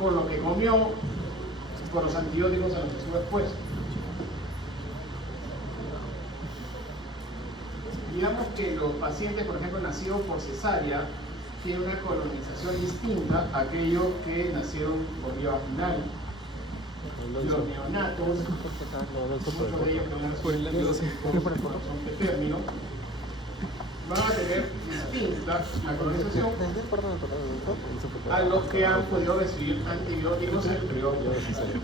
por lo que comió, por los antibióticos a los que estuvo expuesto. Digamos que los pacientes, por ejemplo, nacidos por cesárea, tienen una colonización distinta a aquellos que nacieron por vía vaginal. Los neonatos, muchos de ellos que son pretérminos, van a tener distinta la colonización a los que han podido recibir antibióticos en el periodo gestacional.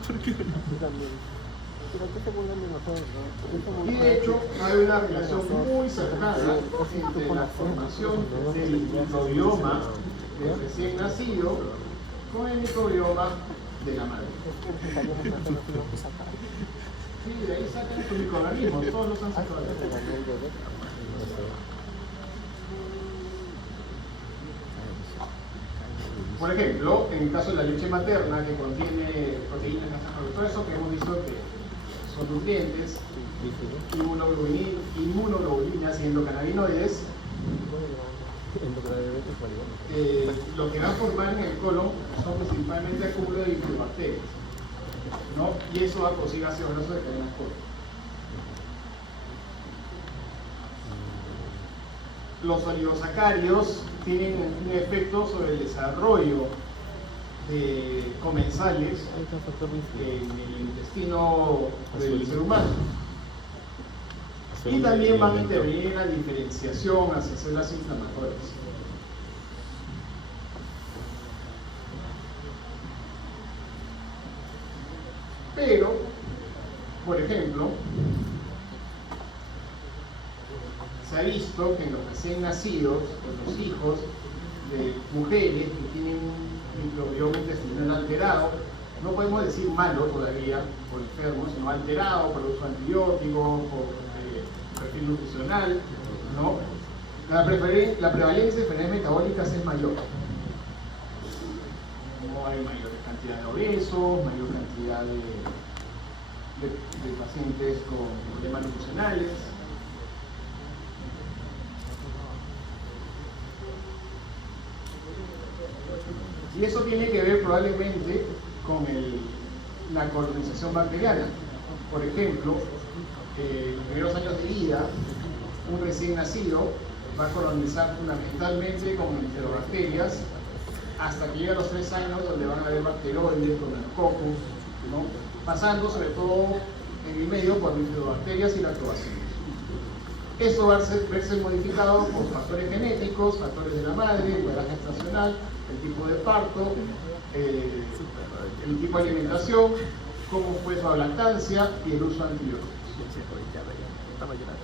Y de hecho hay una relación muy cercana entre la formación del microbioma del recién nacido con el microbioma de la madre. Sí, de ahí sacan sus microorganismos, todos los han sacado. Por ejemplo, en el caso de la leche materna, que contiene proteínas, todo eso que hemos visto que son nutrientes, inmunoglobulinas y endocannabinoides, lo que va a formar en el colon son principalmente acúmulos de bifidobacterias, ¿no? Y eso va a producir ácido graso de cadena corta. Los oligosacáridos tienen un efecto sobre el desarrollo de comensales en el intestino del ser humano. Y también van a intervenir en la diferenciación hacia células inflamatorias. Pero, por ejemplo, se ha visto que en los recién nacidos, en los hijos de mujeres que tienen un microbioma intestinal alterado, no podemos decir malo todavía por enfermos, sino alterado por el uso de antibióticos, por perfil nutricional, ¿no? La prevalencia de enfermedades metabólicas es mayor. No hay mayor cantidad de obesos, mayor cantidad de pacientes con problemas nutricionales. Y eso tiene que ver probablemente con la colonización bacteriana. Por ejemplo, en los primeros años de vida, un recién nacido va a colonizar fundamentalmente con enterobacterias hasta que llega a los 3 años, donde van a haber bacteroides, gonococos, ¿no? Pasando sobre todo en el medio por bifidobacterias y lactobacilos. Eso va a verse modificado por factores genéticos, factores de la madre, la edad gestacional, el tipo de parto, el tipo de alimentación, cómo fue su lactancia y el uso de antibióticos.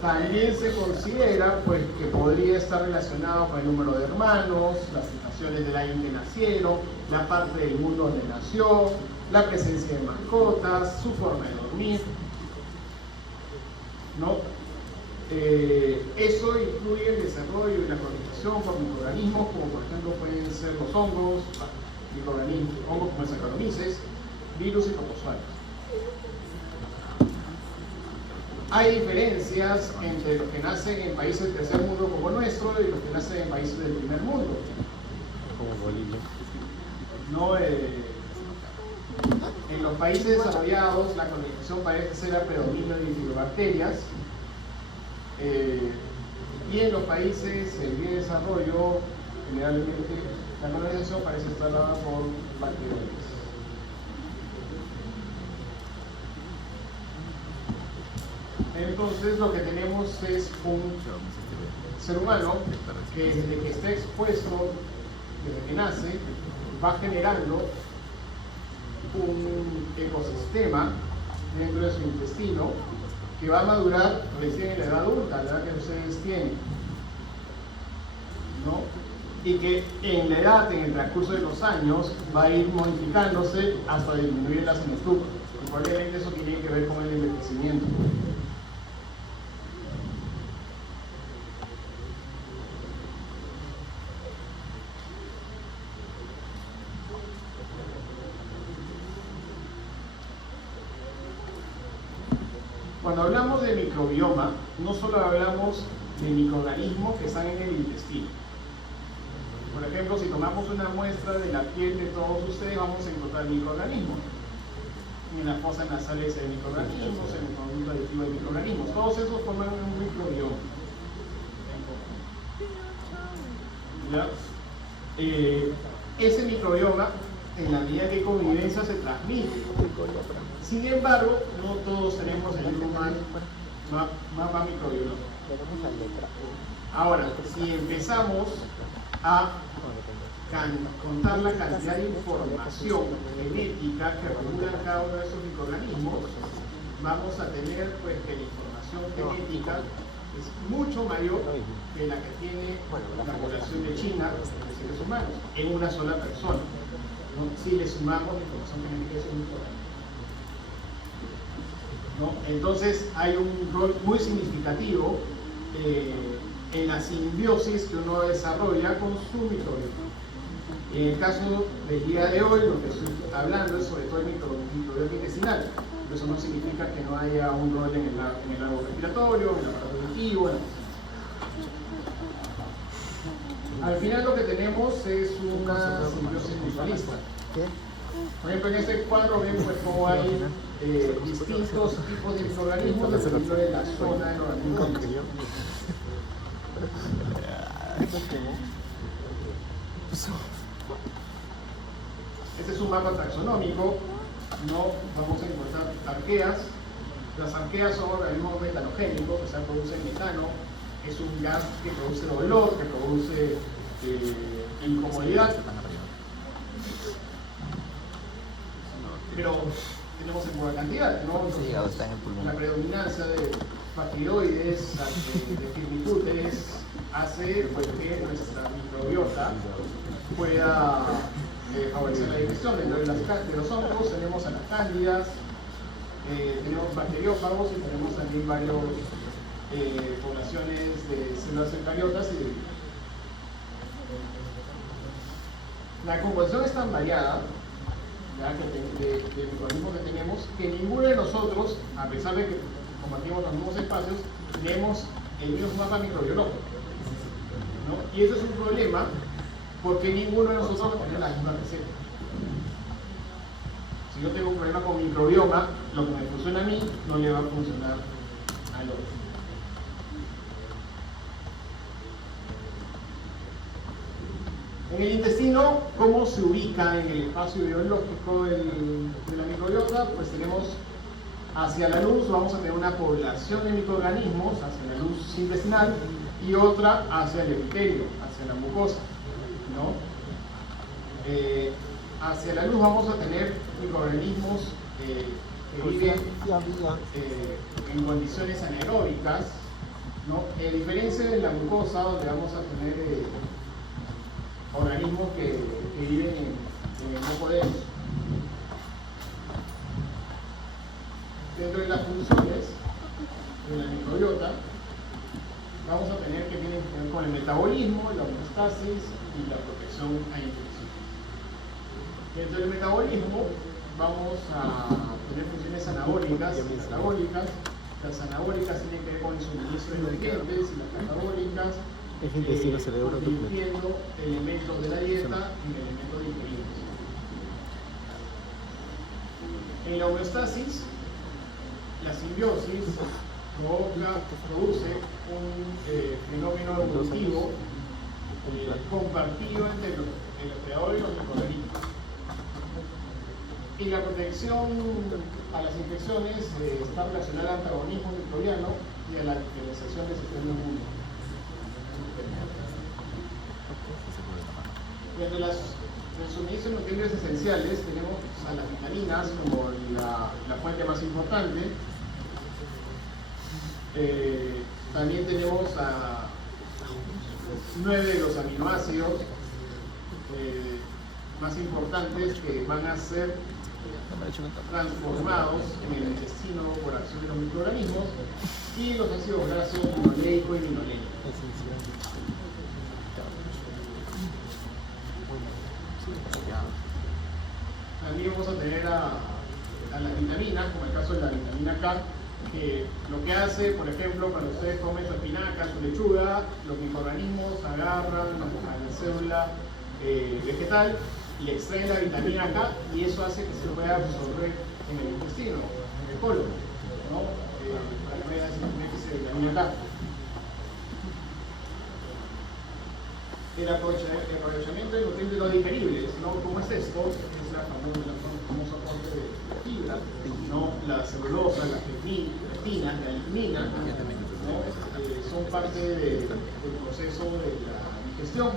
También se considera pues, que podría estar relacionado con el número de hermanos, las situaciones del año en que nacieron, la parte del mundo donde nació, la presencia de mascotas, su forma de dormir, ¿no? Eso incluye el desarrollo y la colonización por microorganismos, como por ejemplo pueden ser los hongos, microorganismos, hongos como el Saccharomyces, virus y protozoarios. Hay diferencias entre los que nacen en países del tercer mundo como nuestro y los que nacen en países del primer mundo. Como Bolivia. No, en los países desarrollados la colonización parece ser a predominio de bifidobacterias, y en los países en vía de desarrollo generalmente la colonización parece estar dada por bacterias. Entonces lo que tenemos es un ser humano que desde que está expuesto, desde que nace, va generando un ecosistema dentro de su intestino que va a madurar recién en la edad adulta, la edad que ustedes tienen, ¿no? y que en la edad, en el transcurso de los años, va a ir modificándose hasta disminuir la estructura. Y probablemente eso tiene que ver con el envejecimiento. Cuando hablamos de microbioma, no solo hablamos de microorganismos que están en el intestino. Por ejemplo, si tomamos una muestra de la piel de todos ustedes, vamos a encontrar microorganismos. En las fosas nasales hay microorganismos, en el conducto aditivo hay microorganismos. Todos esos forman un microbioma. ¿Ya? Ese microbioma, en la medida que convivencia, se transmite. Sin embargo, no todos tenemos el mismo mapa microbiológico. Ahora, si empezamos a contar la cantidad de información genética que regulan cada uno de esos microorganismos, vamos a tener pues que la información genética es mucho mayor que la que tiene la población de China de seres humanos en una sola persona, ¿no? Si le sumamos la información genética de esos microorganismos, ¿no? Entonces hay un rol muy significativo en la simbiosis que uno desarrolla con su microbioma. En el caso del día de hoy, lo que estoy hablando es sobre todo el microbioma intestinal. Eso no significa que no haya un rol en el árbol respiratorio, en el aparato digestivo. Al final lo que tenemos es una simbiosis mutualista. Por ejemplo, en este cuadro ven pues cómo hay distintos tipos de microorganismos dependiendo de la zona del organismo. Este es un mapa taxonómico, ¿no? Vamos a encontrar arqueas. Las arqueas son organismos metanogénicos, o sea, producen metano. Es un gas que produce dolor, que produce incomodidad. Pero tenemos en buena cantidad, ¿no? La predominancia de bacteroides, de firmicutes, hace pues, que nuestra microbiota pueda favorecer la digestión. Dentro de los hongos tenemos anacándidas, tenemos bacteriófagos y tenemos también varias poblaciones de células eucariotas. La composición es tan variada de microorganismos que tenemos que ninguno de nosotros, a pesar de que compartimos los mismos espacios, tenemos el mismo mapa microbiológico, ¿no? Y eso es un problema porque ninguno de nosotros va a tener la misma receta. Si yo tengo un problema con microbioma, lo que me funciona a mí no le va a funcionar al otro. En el intestino, ¿cómo se ubica en el espacio biológico de la microbiota? Pues tenemos hacia la luz, vamos a tener una población de microorganismos hacia la luz intestinal y otra hacia el epitelio, hacia la mucosa, ¿no? Hacia la luz vamos a tener microorganismos que viven en condiciones anaeróbicas, ¿no? A diferencia de la mucosa, donde vamos a tener organismos que viven en el moco denso. Dentro de las funciones de la microbiota, vamos a tener que tienen que ver con el metabolismo, la homeostasis y la protección a infección. Dentro del metabolismo, vamos a tener funciones anabólicas y catabólicas. Las anabólicas tienen que ver con el suministro de nutrientes y las catabólicas convirtiendo elementos de la dieta en elementos digeridos. En la homeostasis, la simbiosis produce un fenómeno evolutivo compartido entre el creador y los microorganismos. Y la protección a las infecciones está relacionada al antagonismo microbiano y a la diferenciación del sistema inmune. Entre los suministros de nutrientes esenciales tenemos a las vitaminas como la fuente más importante. También tenemos a 9 de los aminoácidos más importantes que van a ser transformados en el intestino por acción de los microorganismos, y los ácidos grasos linoleico y linoleico. También vamos a tener a las vitaminas, como el caso de la vitamina K, que lo que hace, por ejemplo, cuando ustedes comen su espinaca, su lechuga, los microorganismos agarran a la célula vegetal y extraen la vitamina K, y eso hace que se pueda absorber en el intestino, en el colon, ¿no? Para que vean esa vitamina K. El aprovechamiento de nutrientes no digeribles, ¿no? ¿Cómo es esto? Es la famosa fuente de fibra, ¿no? La celulosa, la pectina, la lignina, ¿no? Son parte del proceso de la digestión.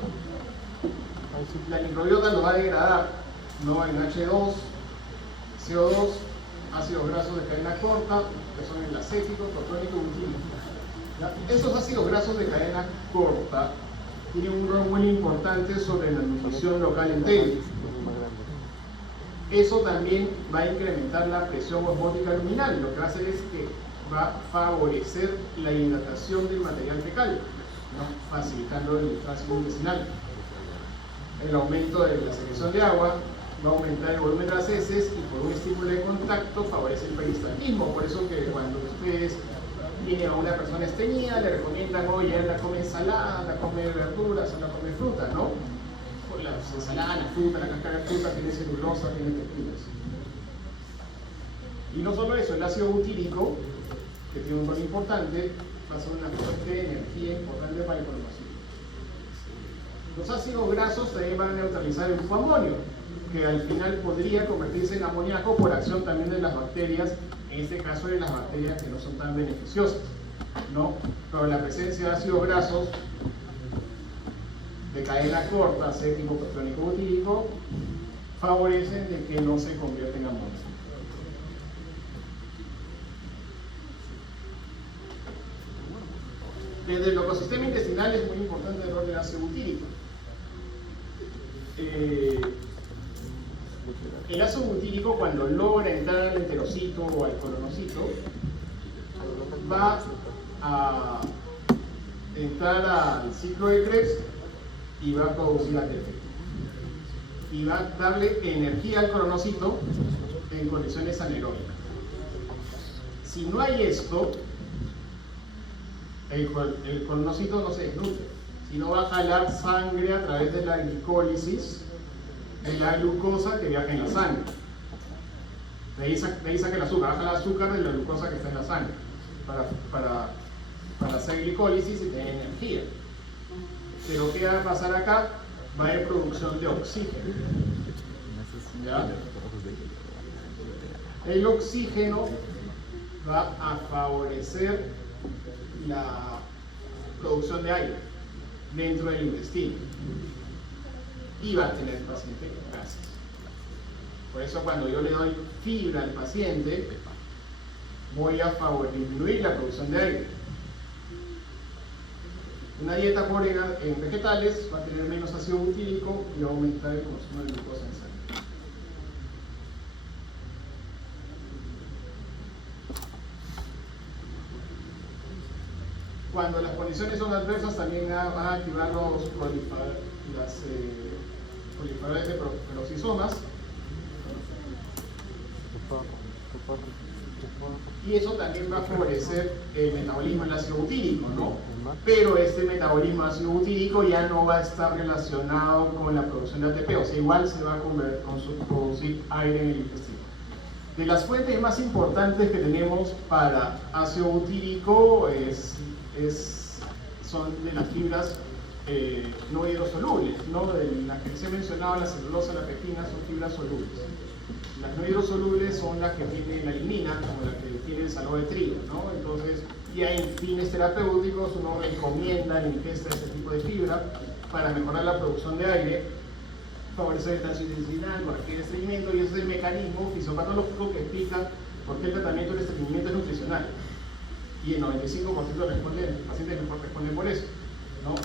La microbiota lo va a degradar, ¿no? En H2, CO2, ácidos grasos de cadena corta, que son el acético, protónico y butírico. Esos ácidos grasos de cadena corta tiene un rol muy importante sobre la nutrición local entera. Eso también va a incrementar la presión osmótica luminal. Lo que va a hacer es que va a favorecer la hidratación del material fecal, ¿no? Facilitando el tránsito intestinal. El aumento de la secreción de agua va a aumentar el volumen de las heces, y por un estímulo de contacto favorece el peristaltismo. Por eso que cuando ustedes viene a una persona estreñida, le recomiendan, oye, anda a comer ensalada, anda a comer verduras, anda a comer fruta, ¿no? Las ensaladas, la fruta, la cáscara de fruta tiene celulosa, tiene pectinas. Y no solo eso, el ácido butírico, que tiene un rol importante, va a ser una fuente de energía importante para el conocido. Los ácidos grasos también van a neutralizar el grupo amonio, que al final podría convertirse en amoníaco por acción también de las bacterias, en este caso de las bacterias que no son tan beneficiosas, ¿no? Pero la presencia de ácidos grasos de cadena corta, acético, protónico, butírico, favorecen de que no se convierta en amonio. Desde el ecosistema intestinal es muy importante el rol del ácido butírico. El ácido butírico, cuando logra entrar al enterocito o al colonocito, va a entrar al ciclo de Krebs y va a producir ATP. Y va a darle energía al colonocito en condiciones anaeróbicas. Si no hay esto, el colonocito no se desnutre, sino va a jalar sangre a través de la glicólisis de la glucosa que viaja en la sangre. De ahí saca el azúcar, baja el azúcar de la glucosa que está en la sangre para hacer glicólisis y tener energía. Pero ¿qué va a pasar acá? Va a haber producción de oxígeno. ¿Ya? El oxígeno va a favorecer la producción de aire dentro del intestino y va a tener el paciente gases. Por eso cuando yo le doy fibra al paciente, voy a disminuir la producción de aire. Una dieta pobre en vegetales va a tener menos ácido butírico y va a aumentar el consumo de glucosa en sangre. Cuando las condiciones son adversas, también van a activar los proliferadores de peroxisomas, y eso también va a favorecer el metabolismo del ácido butírico, ¿no? Pero este metabolismo del ácido butírico ya no va a estar relacionado con la producción de ATP, o sea, igual se va a producir aire en el intestino. De las fuentes más importantes que tenemos para ácido butírico son de las fibras no hidrosolubles, ¿no? De las que les he mencionado, la celulosa, la pectina, son fibras solubles. Las no hidrosolubles son las que tienen la lignina, como las que tiene el salo de trigo, ¿no? Entonces, ya en fines terapéuticos uno recomienda la ingesta de este tipo de fibra para mejorar la producción de aire, favorecer el tránsito intestinal, corregir el estreñimiento, y ese es el mecanismo fisiopatológico que explica por qué el tratamiento del estreñimiento es nutricional. Y el 95% de los pacientes responden por eso, ¿no?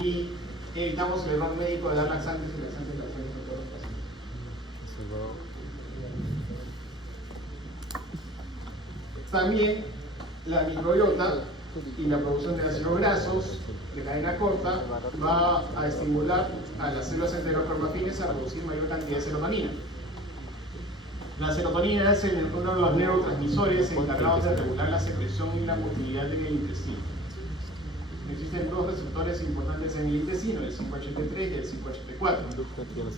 Y evitamos el error médico de dar laxantes y laxantes a todos los pacientes. También la microbiota y la producción de ácidos grasos de cadena corta va a estimular a las células enterocromafines a producir mayor cantidad de serotonina. La serotonina es uno de los neurotransmisores encargados de regular la secreción y la motilidad en el intestino. Existen dos receptores importantes en el intestino, el 5-HT3 y el 5-HT4.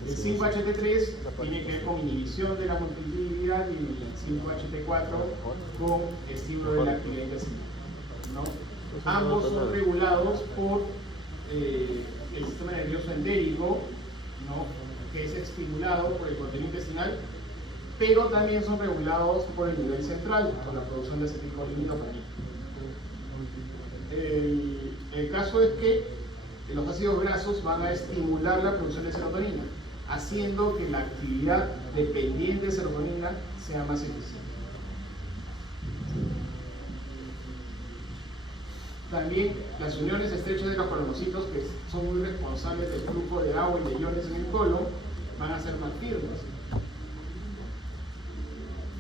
El 5-HT3 tiene que ver con inhibición de la motilidad y el 5-HT4 con estímulo de la actividad intestinal, ¿no? Ambos son regulados por el sistema nervioso entérico, ¿no? Que es estimulado por el contenido intestinal, pero también son regulados por el nivel central, por la producción de acetilcolina. El caso es que los ácidos grasos van a estimular la producción de serotonina, haciendo que la actividad dependiente de serotonina sea más eficiente. También las uniones estrechas de los colonocitos, que son muy responsables del flujo de agua y de iones en el colon, van a ser más firmes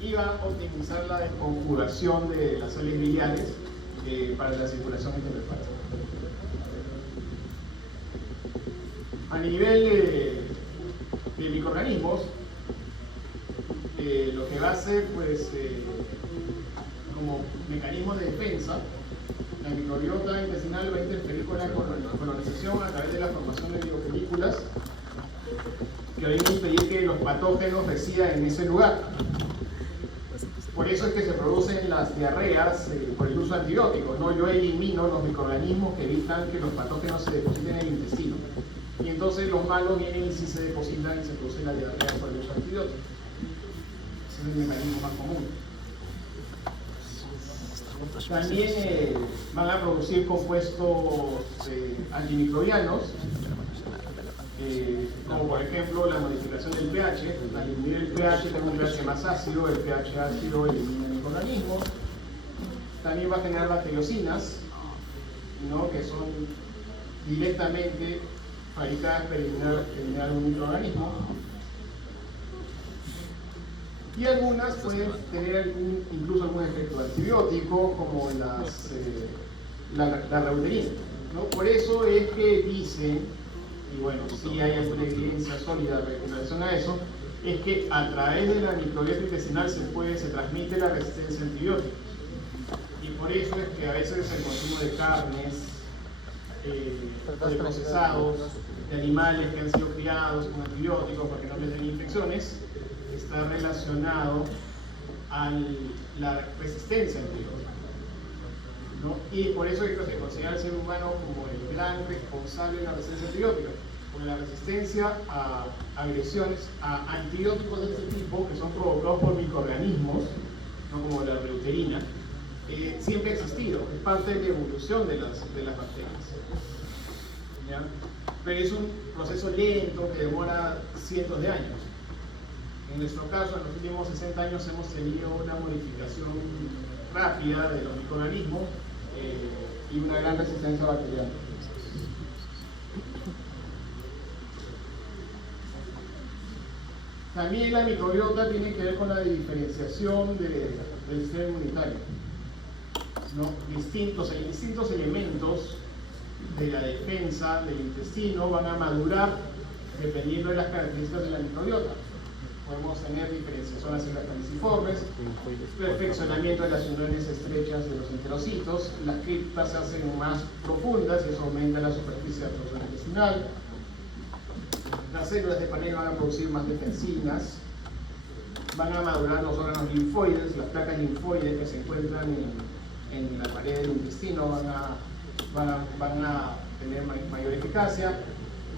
y va a optimizar la desconjugación de las sales biliares para la circulación interhepática. A nivel de microorganismos, lo que va a hacer, pues, como mecanismo de defensa, la microbiota intestinal va a interferir con la colonización a través de la formación de biopelículas que van a impedir que los patógenos residan en ese lugar. Por eso es que se producen las diarreas por el uso de antibióticos, ¿no? Yo elimino los microorganismos que evitan que los patógenos se depositen en el intestino. Y entonces los malos vienen y sí se depositan y se produce la diarrea por el uso de antibióticos. Ese es el mecanismo más común. También van a producir compuestos antimicrobianos, como por ejemplo la modificación del pH. Al disminuir el pH, tengo un pH más ácido, el pH ácido elimina microorganismos. También va a generar bacteriocinas, ¿no? Que son directamente fabricadas para eliminar un microorganismo. Y algunas pueden tener incluso algún efecto antibiótico, como la reuterina, ¿no? Por eso es que dicen, y bueno, sí hay alguna evidencia sólida en relación a eso, es que a través de la microbiota intestinal se transmite la resistencia a antibióticos. Y por eso es que a veces el consumo de carnes, de procesados, de animales que han sido criados con antibióticos para que no les den infecciones, está relacionado a la resistencia a antibióticos, ¿no? Y por eso es que se considera al ser humano como el gran responsable de la resistencia a antibióticos, porque la resistencia a agresiones, a antibióticos de este tipo, que son provocados por microorganismos, ¿no? Como la reuterina, siempre ha existido, es parte de la evolución de las bacterias, ¿ya? Pero es un proceso lento que demora cientos de años. En nuestro caso, en los últimos 60 años hemos tenido una modificación rápida de los microorganismos y una gran resistencia bacteriana. También la microbiota tiene que ver con la diferenciación del sistema inmunitario, ¿no? Los distintos elementos de la defensa del intestino van a madurar dependiendo de las características de la microbiota. Podemos tener diferenciación hacia las caliciformes, perfeccionamiento de las uniones estrechas de los enterocitos, las criptas se hacen más profundas y eso aumenta la superficie de absorción intestinal. Las células de panel van a producir más defensinas, van a madurar los órganos linfoides, las placas linfoides que se encuentran en la pared del intestino van a tener mayor eficacia,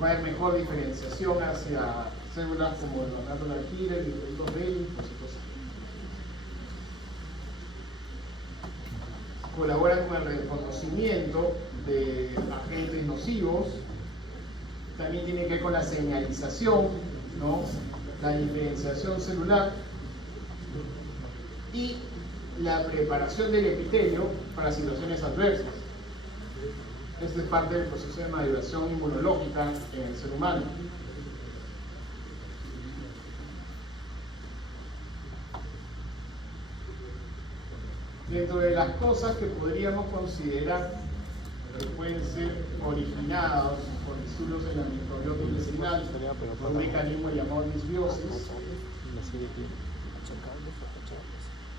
va a haber mejor diferenciación hacia células como los natural killers, los bélicos y cosas. Colaboran con el reconocimiento de agentes nocivos. También tiene que ver con la señalización, ¿no? La diferenciación celular y la preparación del epitelio para situaciones adversas. Este es parte del proceso de maduración inmunológica en el ser humano. Dentro de las cosas que podríamos considerar que pueden ser originados por disturbios en la microbiota intestinal por un mecanismo llamado disbiosis,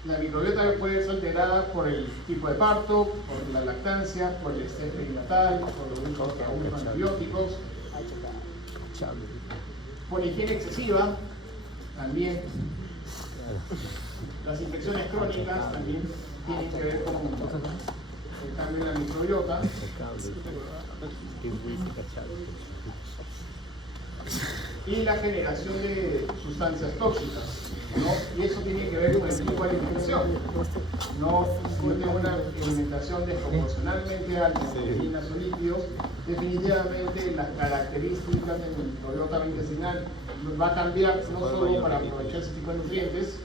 la microbiota puede ser alterada por el tipo de parto, por la lactancia, por el estrés perinatal, por el uso de algunos antibióticos, por higiene excesiva también. Las infecciones crónicas también tienen que ver con el cambio en la microbiota. Y la generación de sustancias tóxicas, ¿no? Y eso tiene que ver con el tipo de alimentación. No tiene una alimentación desproporcionalmente alta en proteínas o lípidos. Definitivamente las características de la microbiota intestinal va a cambiar no solo para aprovechar ese tipo de nutrientes,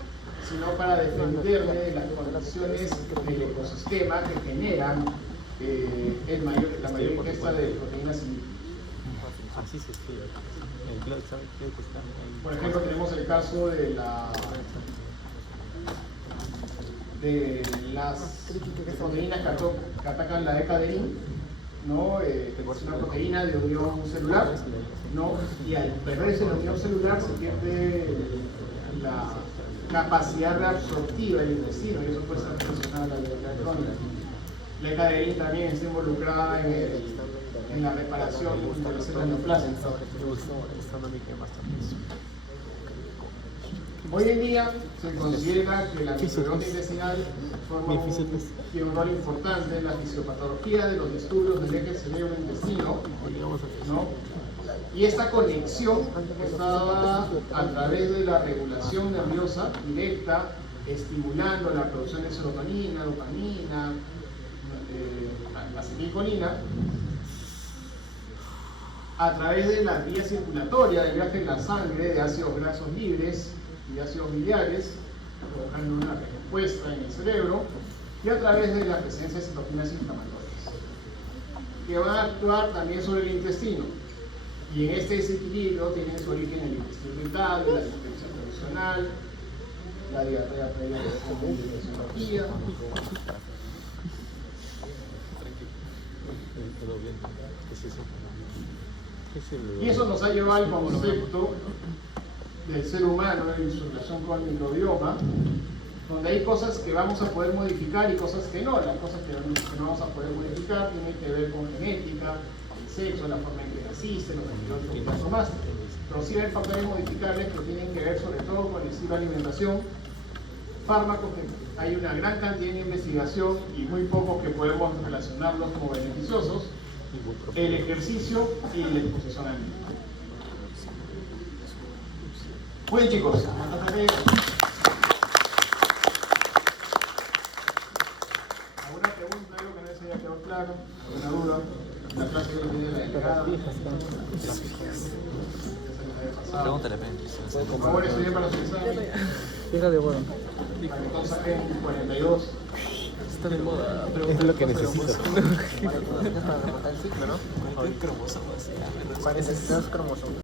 sino para defenderme de las condiciones del ecosistema que generan la mayor ingesta de proteínas y lípidos. Así se escribe. Por ejemplo, tenemos el caso de las proteínas que atacan la E-cadeína, ¿no? Es una proteína de unión celular, ¿no? Y al perderse la unión celular se pierde la capacidad reabsortiva del intestino y eso puede estar relacionado a la diarrea crónica. La E-cadeína también está involucrada en la reparación de las células neoplásicas. Hoy en día se considera que la microbiota intestinal tiene un rol importante en la fisiopatología de los disturbios del eje cerebro-intestino, ¿no? Y esta conexión está dada a través de la regulación nerviosa directa, estimulando la producción de serotonina, dopamina, acetilcolina, a través de la vía circulatoria, del viaje en la sangre de ácidos grasos libres y ácidos biliares, provocando una respuesta en el cerebro, y a través de la presencia de citoquinas inflamatorias, que van a actuar también sobre el intestino. Y en este desequilibrio tiene su origen el intestino irritable, la distensión tradicional, la diarrea previa de la y eso nos ha llevado al concepto del ser humano en su relación con el microbioma, donde hay cosas que vamos a poder modificar y cosas que no. Las cosas que no vamos a poder modificar tienen que ver con genética, el sexo, la forma en que naciste, los antibióticos que tomaste. Pero sí hay factores modificables que tienen que ver sobre todo con el estilo de alimentación, fármacos que hay una gran cantidad de investigación y muy pocos que podemos relacionarlos como beneficiosos, el ejercicio y la exposición al mismo. Muy bien, chicos. ¿Alguna pregunta? Algo que no se haya quedado claro, ¿alguna duda? La clase que tiene la delegada. Pregúntale, Por favor, estudié para su examen. Fíjate, bueno. Para que todos saquen 42. Está de moda. Es lo que necesito. Para remontar el ciclo, ¿no? 42 cromosomas. 42 cromosomas.